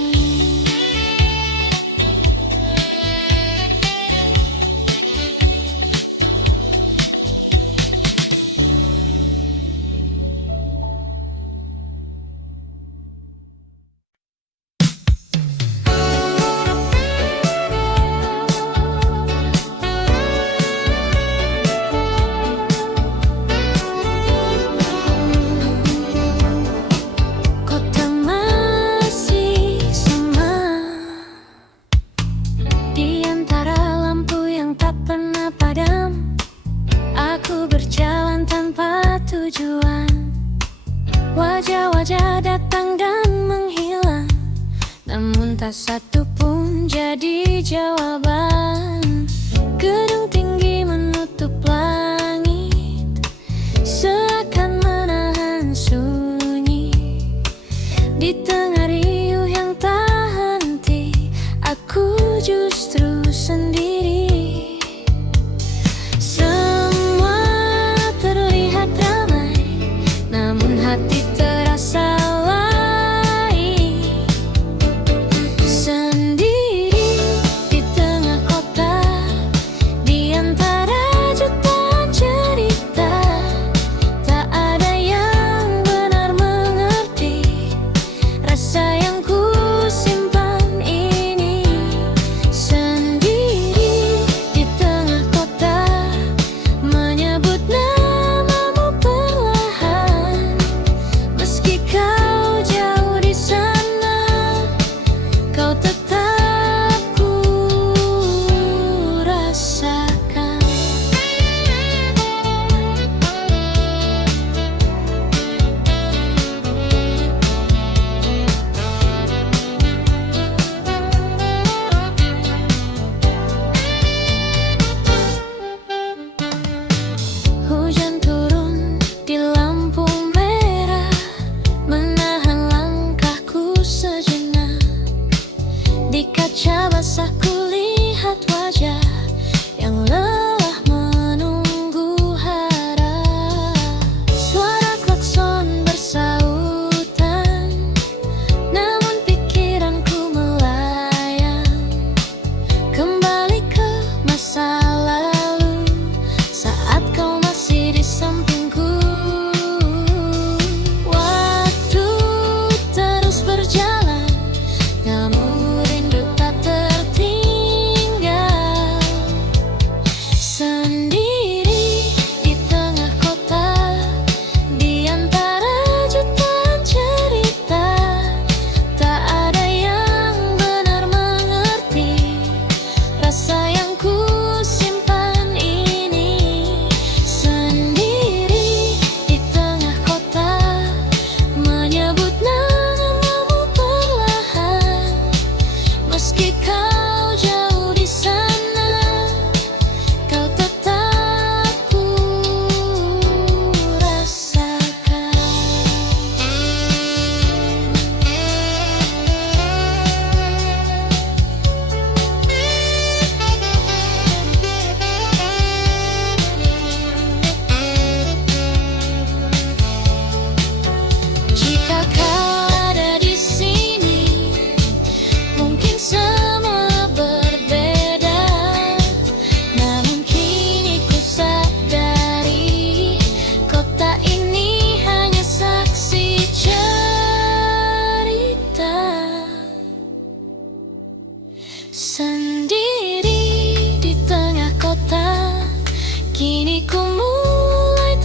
Kota masih sama, di antara lampu yang tak pernah padam. Aku berjalan tanpa tujuan, wajah-wajah datang dan menghilang, namun tak satu pun jadi jawaban. Gedung tinggi menutup langit, seakan menahan sunyi. Di tengah riuh yang tak henti, aku justru sendiri. Semua terlihat ramai, namun hati terasa lain. Sendiri di tengah kota, di antara jutaan cerita, tak ada yang benar mengerti rasa yang ku simpan ini. Sendiri di tengah kota, menyebut namamu perlahan. Meski kau jauh di sana, kau tetap ku rasakan. Hujan turun di lampu merah, menahan langkahku sejenak. Di kaca basah kulihat wajah yang lelah menunggu harap. Suara klakson bersautan, namun pikiranku melayang kembali ke masa lalu, saat kau masih di sampingku. Waktu terus berjalan, namun rindu tak tertinggal. Sendiri di tengah kota, di antara jutaan cerita, tak ada yang benar mengerti rasa yang ku simpan ini. Sendiri di tengah kota, menyebut namamu perlahan. Meski kau jauh di sana, kau tetap ku rasakan. Jika kau ada di sini, mungkin semua berbeda. Namun kini ku sadari, kota ini hanya saksi cerita. Sendiri di tengah kota, kini ku mulai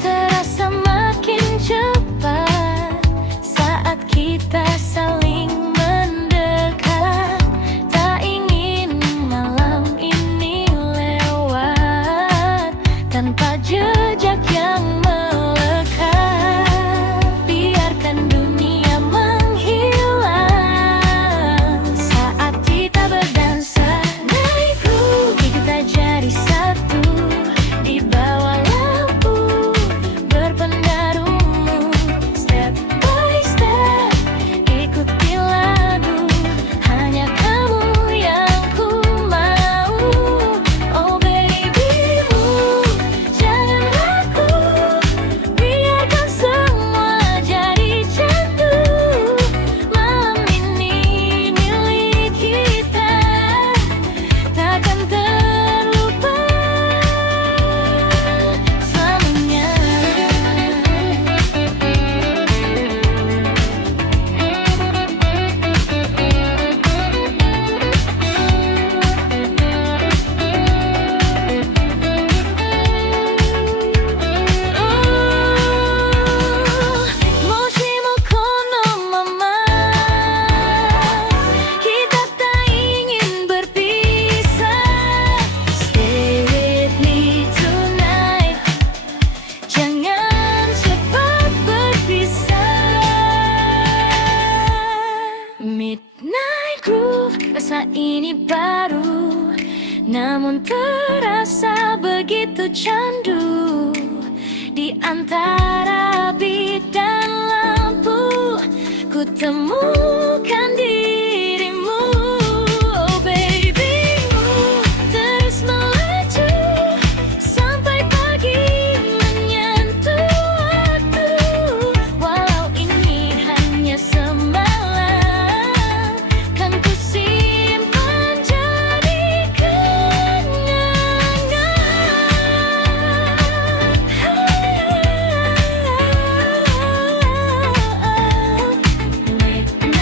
terasa makin cepat saat kita saling mendekat. Tak ingin malam ini lewat tanpa jejak yang melekat. Biarkan dunia menghilang saat kita berdansa. Naik groove, kita jadi satu di bawah lampu berpengaruhmu. Step by step, ikuti lagu. Hanya kamu yang ku mau. Oh baby, move, jangan ragu. Biarkan semua jadi candu. Malam ini milik kita, takkan terlupa selamanya. Moshimo kono mama, kita tak ingin berpisah. Stay with me tonight, jangan cepat berpisah. Midnight groove, rasa ini baru, namun terasa begitu candu. Di antara beat dan lampu, ku temukan dirimu. Oh baby, terus melaju sampai pagi menyentuh waktu. Walau ini hanya semalam, kan ku simpan jadi kenangan. Midnight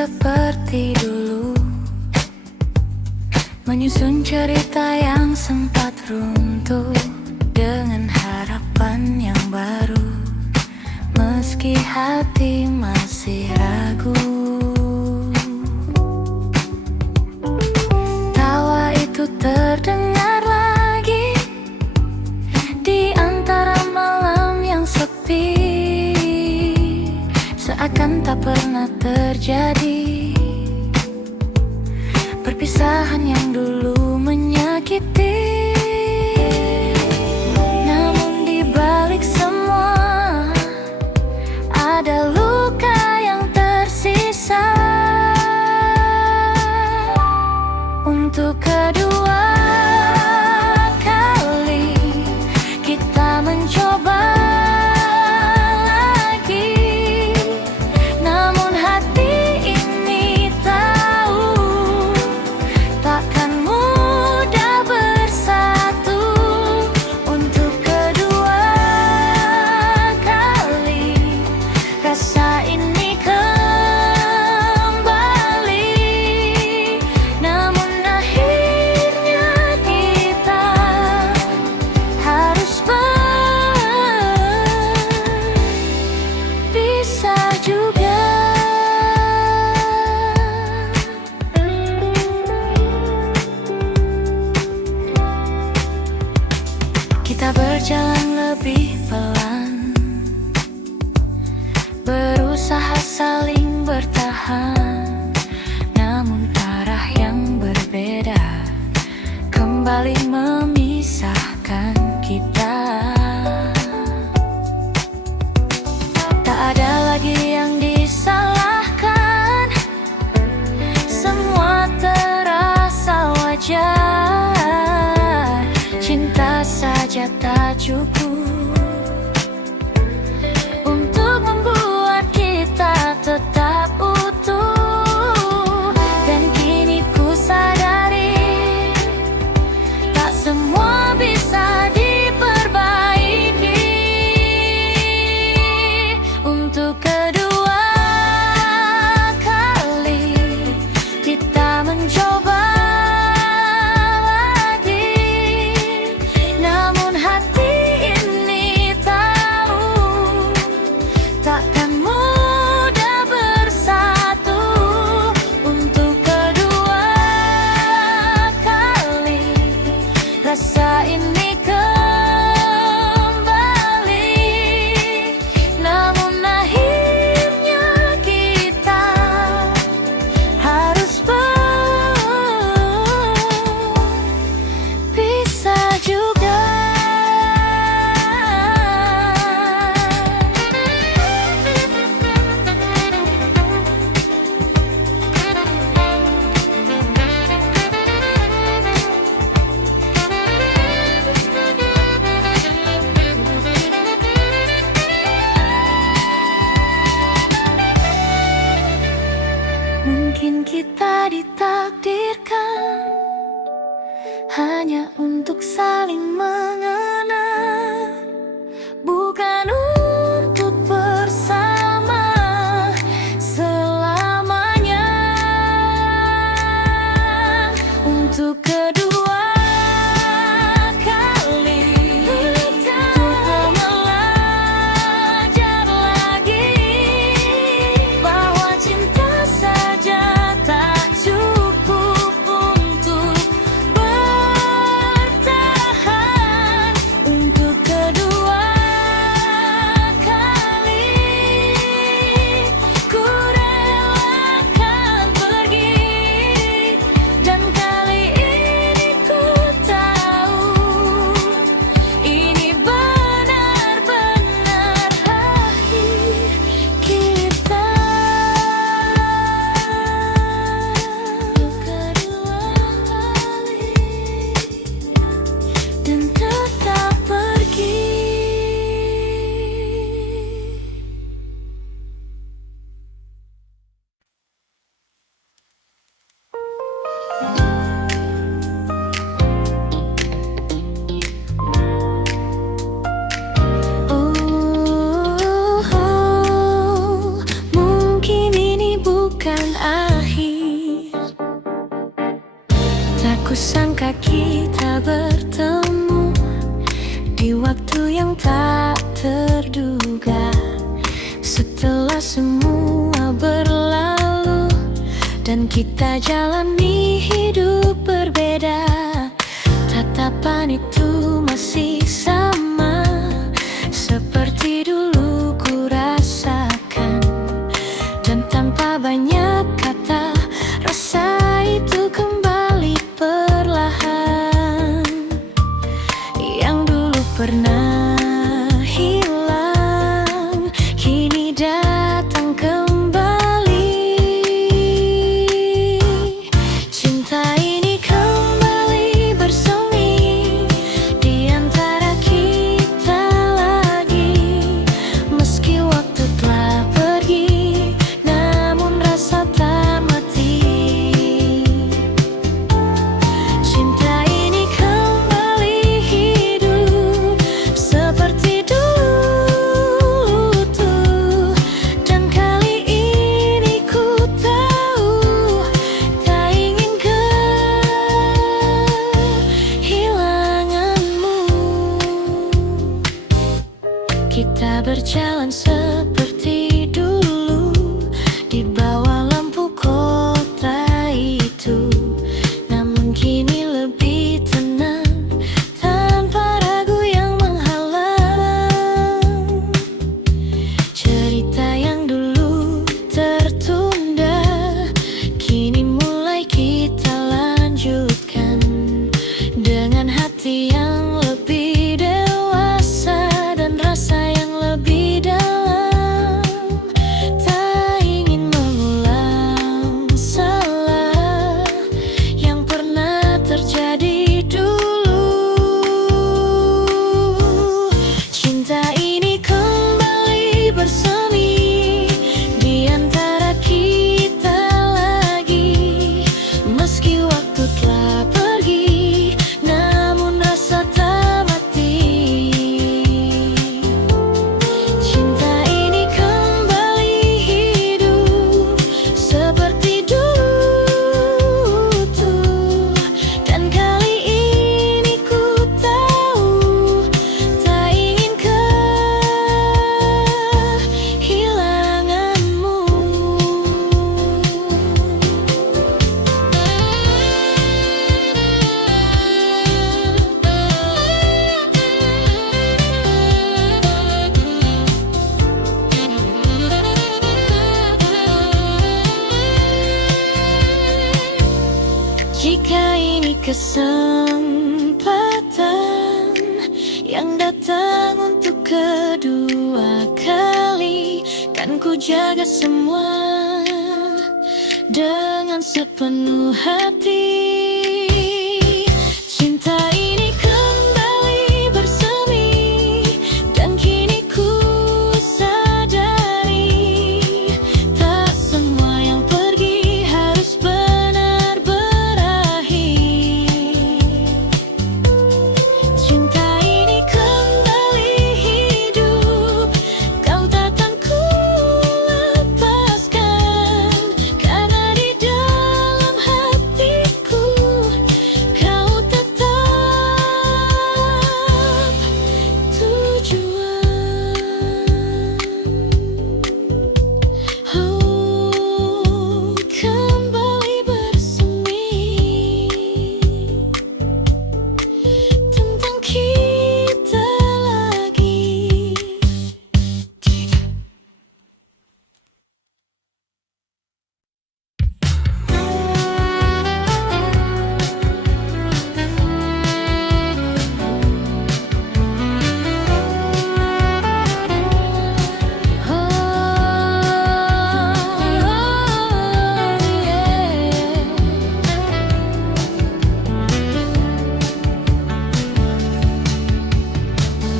seperti dulu, menyusun cerita yang sempat runtuh dengan harapan yang baru, meski hati masih ragu. Tawa itu terdengar lagi di antara malam yang sepi, seakan tak pernah terjadi perpisahan yang dulu menyakiti. Namun di balik semua ada luka yang tersisa. Untuk kedua kali kita mencoba lagi, namun hati ini tahu takkan mudah bersatu. Untuk kedua kali rasa ini kembali, namun akhirnya kita harus berpisah juga. Kita berjalan lebih pelan, berusaha saling bertahan, namun arah yang berbeda kembali memisahkan kita. Tak ada lagi yang disalahkan, semua terasa wajar. Cinta saja tak cukup untuk membuat kita tetap utuh. Dan kini ku sadari tak semua bisa diperbaiki. Untuk kedua kali kita mencoba lagi, namun hati ini tahu takkan mudah bersatu. Untuk kedua kali rasa ini kembali, namun akhirnya kita harus berpisah juga. Mungkin kita ditakdirkan hanya untuk saling mengenal, bukan untuk bersama selamanya. Untuk kedua kali untuk belajar lagi bahwa cinta saja tak cukup untuk bertahan. semua berlalu dan kita jalani hidup berbeda, tatapan itu masih sama seperti dulu ku rasakan. Dan tanpa banyak kata, rasa itu kembali perlahan. Yang dulu pernah hilang, kini datang kembali. Cinta ini kembali bersemi di antara kita lagi. Meski waktu telah pergi, namun rasa tak mati. Cinta ini kembali hidup seperti dulu tuh. Dan kali ini ku tahu tak ingin kehilanganmu. Kita berjalan seperti dulu di bawah lampu kota itu, namun kini lebih tenang tanpa ragu yang menghalang. Cerita yang dulu tertunda kini mulai kita lanjutkan dengan hati yang lebih dewasa dan rasa yang lebih dalam. Tak ingin mengulang salah yang pernah terjadi dulu. Cinta ini kembali bersemi di antara kita lagi. Meski waktu telah pergi, namun rasa tak mati. Cinta ini kembali hidup seperti dulu tuh. Dan kali ini ku tahu tak ingin kehilanganmu. Jika ini kesempatan yang datang untuk kedua kali, kan ku jaga semua dengan sepenuh hati. Cinta ini kembali bersemi dan kini ku sadari tak semua yang pergi harus benar berakhir. Cinta ini kembali hidup, kau takkan ku lepaskan, karena di dalam hatiku kau tetap tujuan. Oh, kembali bersemi tentang kita lagi.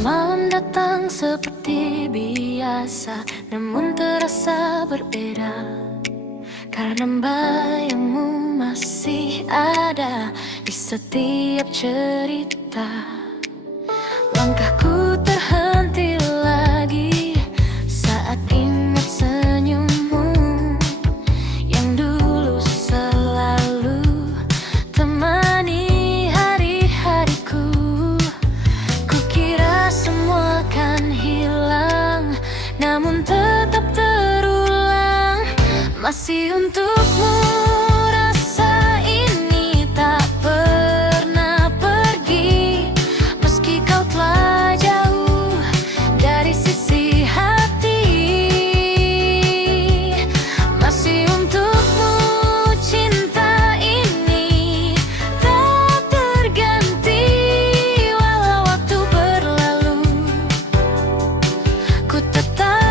Malam datang seperti biasa, namun terasa berbeda, karena bayangmu masih ada di setiap cerita. Langkahku terhenti lagi saat ingat senyummu yang dulu selalu temani hari-hariku. Kukira semua kan hilang, namun tetap terus Masih untukmu, rasa ini tak pernah pergi. Meski kau telah jauh dari sisi hati, masih untukmu cinta ini tak terganti. Walau waktu berlalu, ku tetap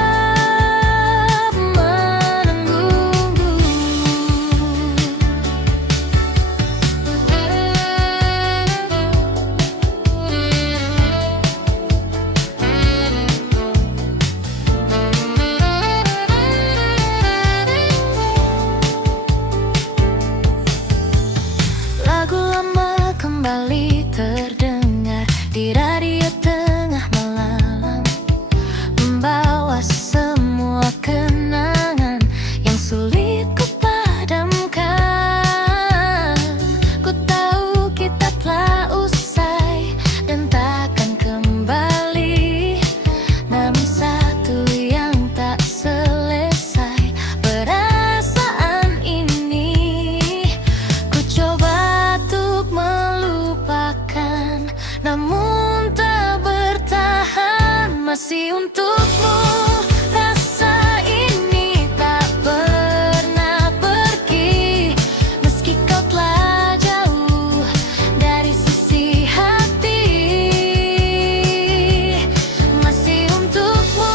kembali terdengar di radio tengah malam, membawa semua kenangan yang sulit ku padamkan. Ku tahu kita telah usai dan takkan kembali, namun satu yang tak selesai, perasaan ini ku coba untuk namun tak bertahan. Masih untukmu, rasa ini tak pernah pergi. Meski kau telah jauh dari sisi hati, masih untukmu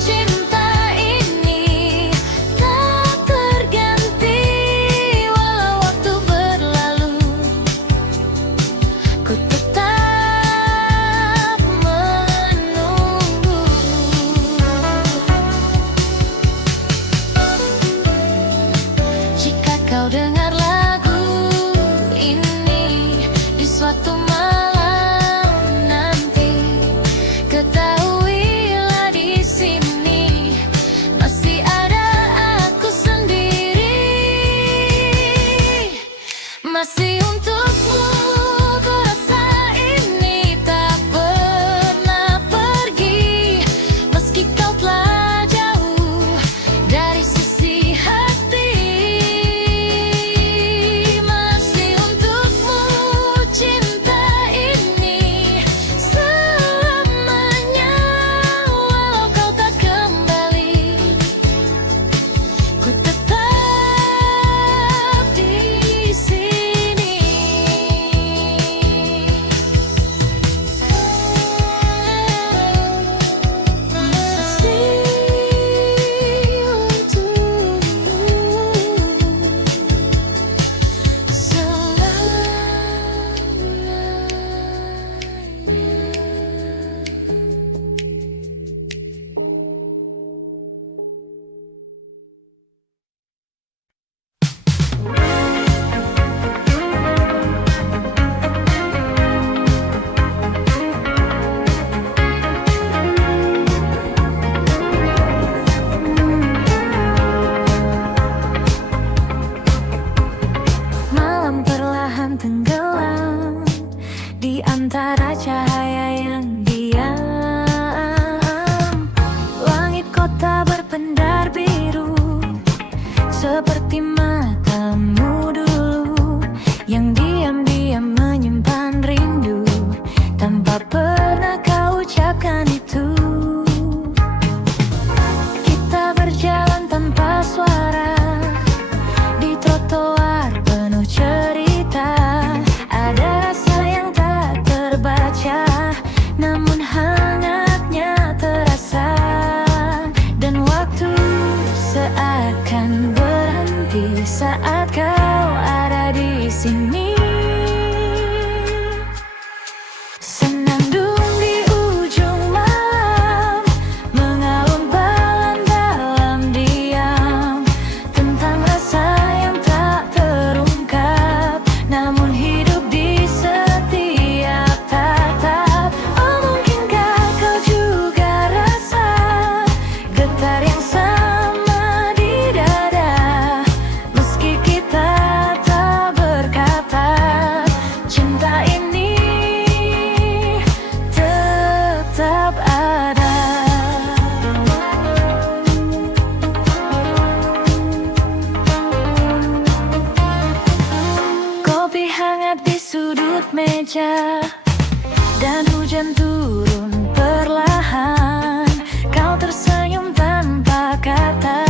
cinta ini tak terganti. Walau waktu berlalu, ku kau dengar lagu ini di suatu malam nanti, ketahuilah di sini masih ada aku sendiri. Masih untukmu, ku rasa ini tak pernah pergi. Meski kau telah jauh dari sisi hati, tenggelam di antara cahaya yang diam. Langit kota berpendar biru seperti matamu dulu, yang diam-diam menyimpan rindu tanpa pernah kau ucapkan itu. Kita berjalan tanpa suara di trotoar penuh cerita. Ada rasa yang tak terbaca, namun hangatnya terasa. Dan waktu seakan berhenti saat kau ada di sini. Senandung di ujung malam, mengalun balan dalam diam, tentang rasa yang tak terungkap, namun hidup di setiap tatap. Oh, mungkinkah kau juga rasa getar yang sama di dada, meski kita saja. Dan hujan turun perlahan, kau tersenyum tanpa kata,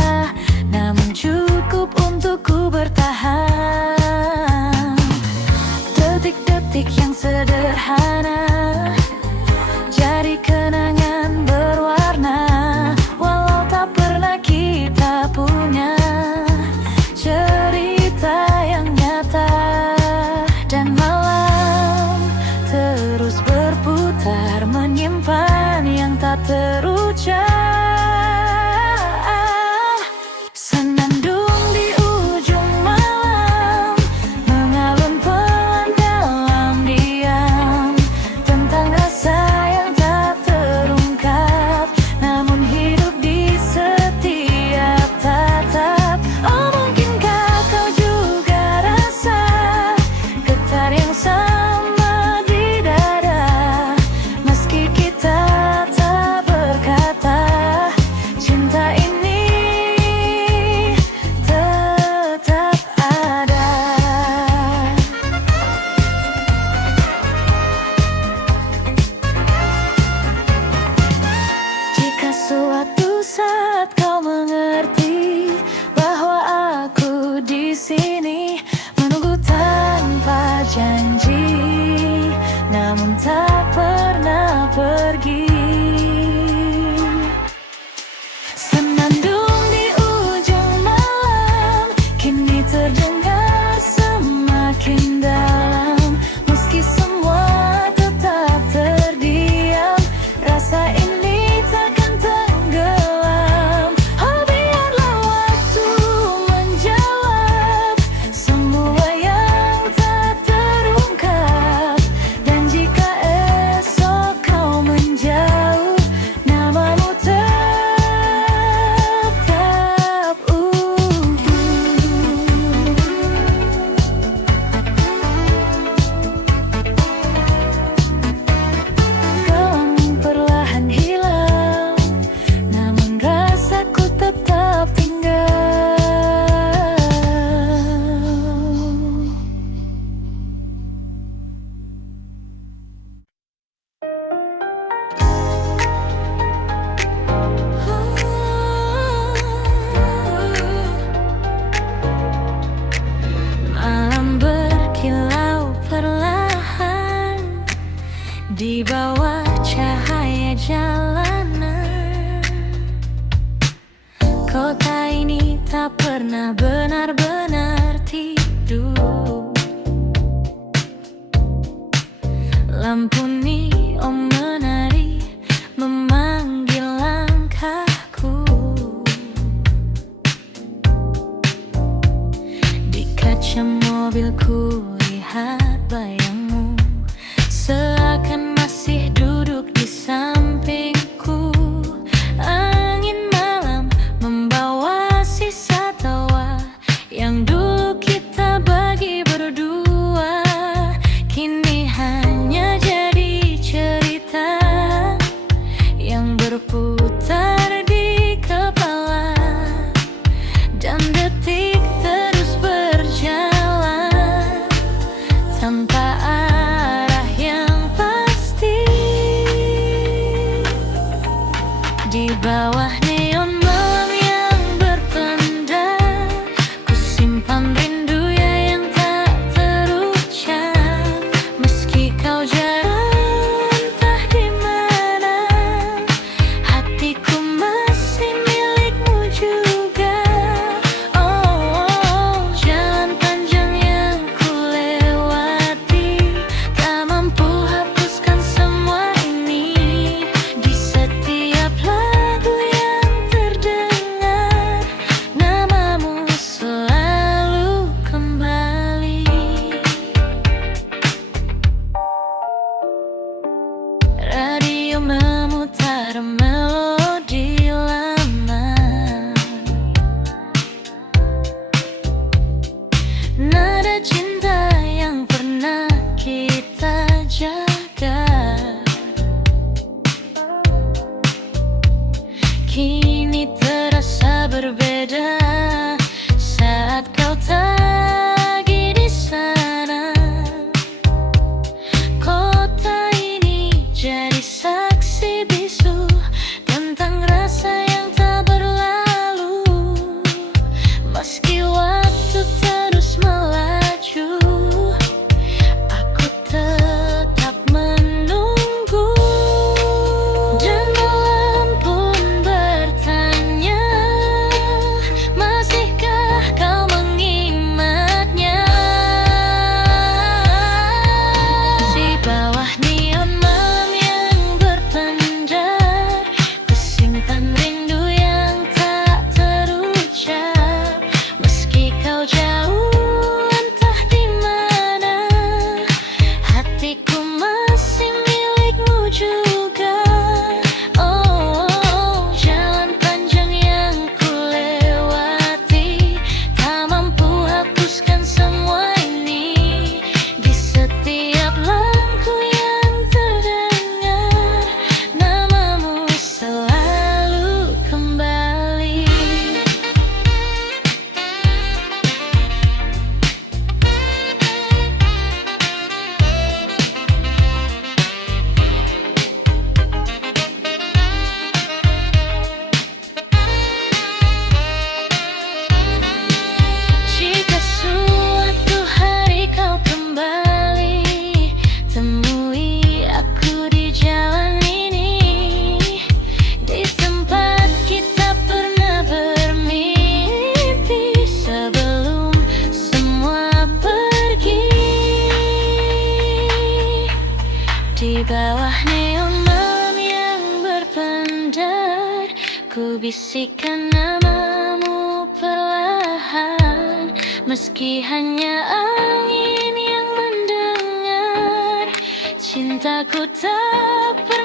namun cukup untukku bertahan. Detik-detik yang sederhana jadi kenangan berwarna, walau tak pernah kita punya cerita yang nyata. Dan malam terus berputar, menyimpan yang tak terucap. Senandung di ujung malam, mengalun pelan dalam diam, tentang rasa yang tak terungkap, namun hidup di setiap tatap. Oh, mungkinkah kau juga rasa getar yang sama di dada, meski kita tak berkata, cinta ini tetap ada. Jika suatu saat kau mengerti bahwa aku di sini menunggu tanpa janji, namun tak pernah pergi. Senandung di ujung malam kini terdengar semakin dalam, meski semua tetap terdiam, rasa ini takkan tenggelam. Oh, biarlah waktu menjawab semua yang tak terungkap. Dan jika esok kau menjauh, namamu tetap Gelang perlahan hilang, namun rasaku tetap tinggal. Malam berkilau perlahan di bawah cahaya jalanan. Kota ini tak pernah benar-benar tidur. Lampu neon menari memanggil langkahku. Di kaca mobilku lihat bayangmu, seakan masih duduk di sampingku. Angin malam membawa sisa tawa yang dulu kita bagi berdua, kini hanya jadi cerita yang berputar di kepala. Dan detik terus berjalan tanpa arah yang pasti. Di bawah neon malam yang berpendar, ku simpan rindu yang tak terucap. Meski kau jauh entah di mana, hatiku masih milikmu juga. Oh, jalan panjang yang ku lewati tak mampu hapuskan semua ini. Di setiap lagu yang terdengar, namamu selalu kembali. Radio memutar melodi lama, nada cinta yang pernah kita jaga, kini terasa berbeda saat kau tak lagi di sana. bisikan namamu perlahan, meski hanya angin yang mendengar. Cintaku tak pernah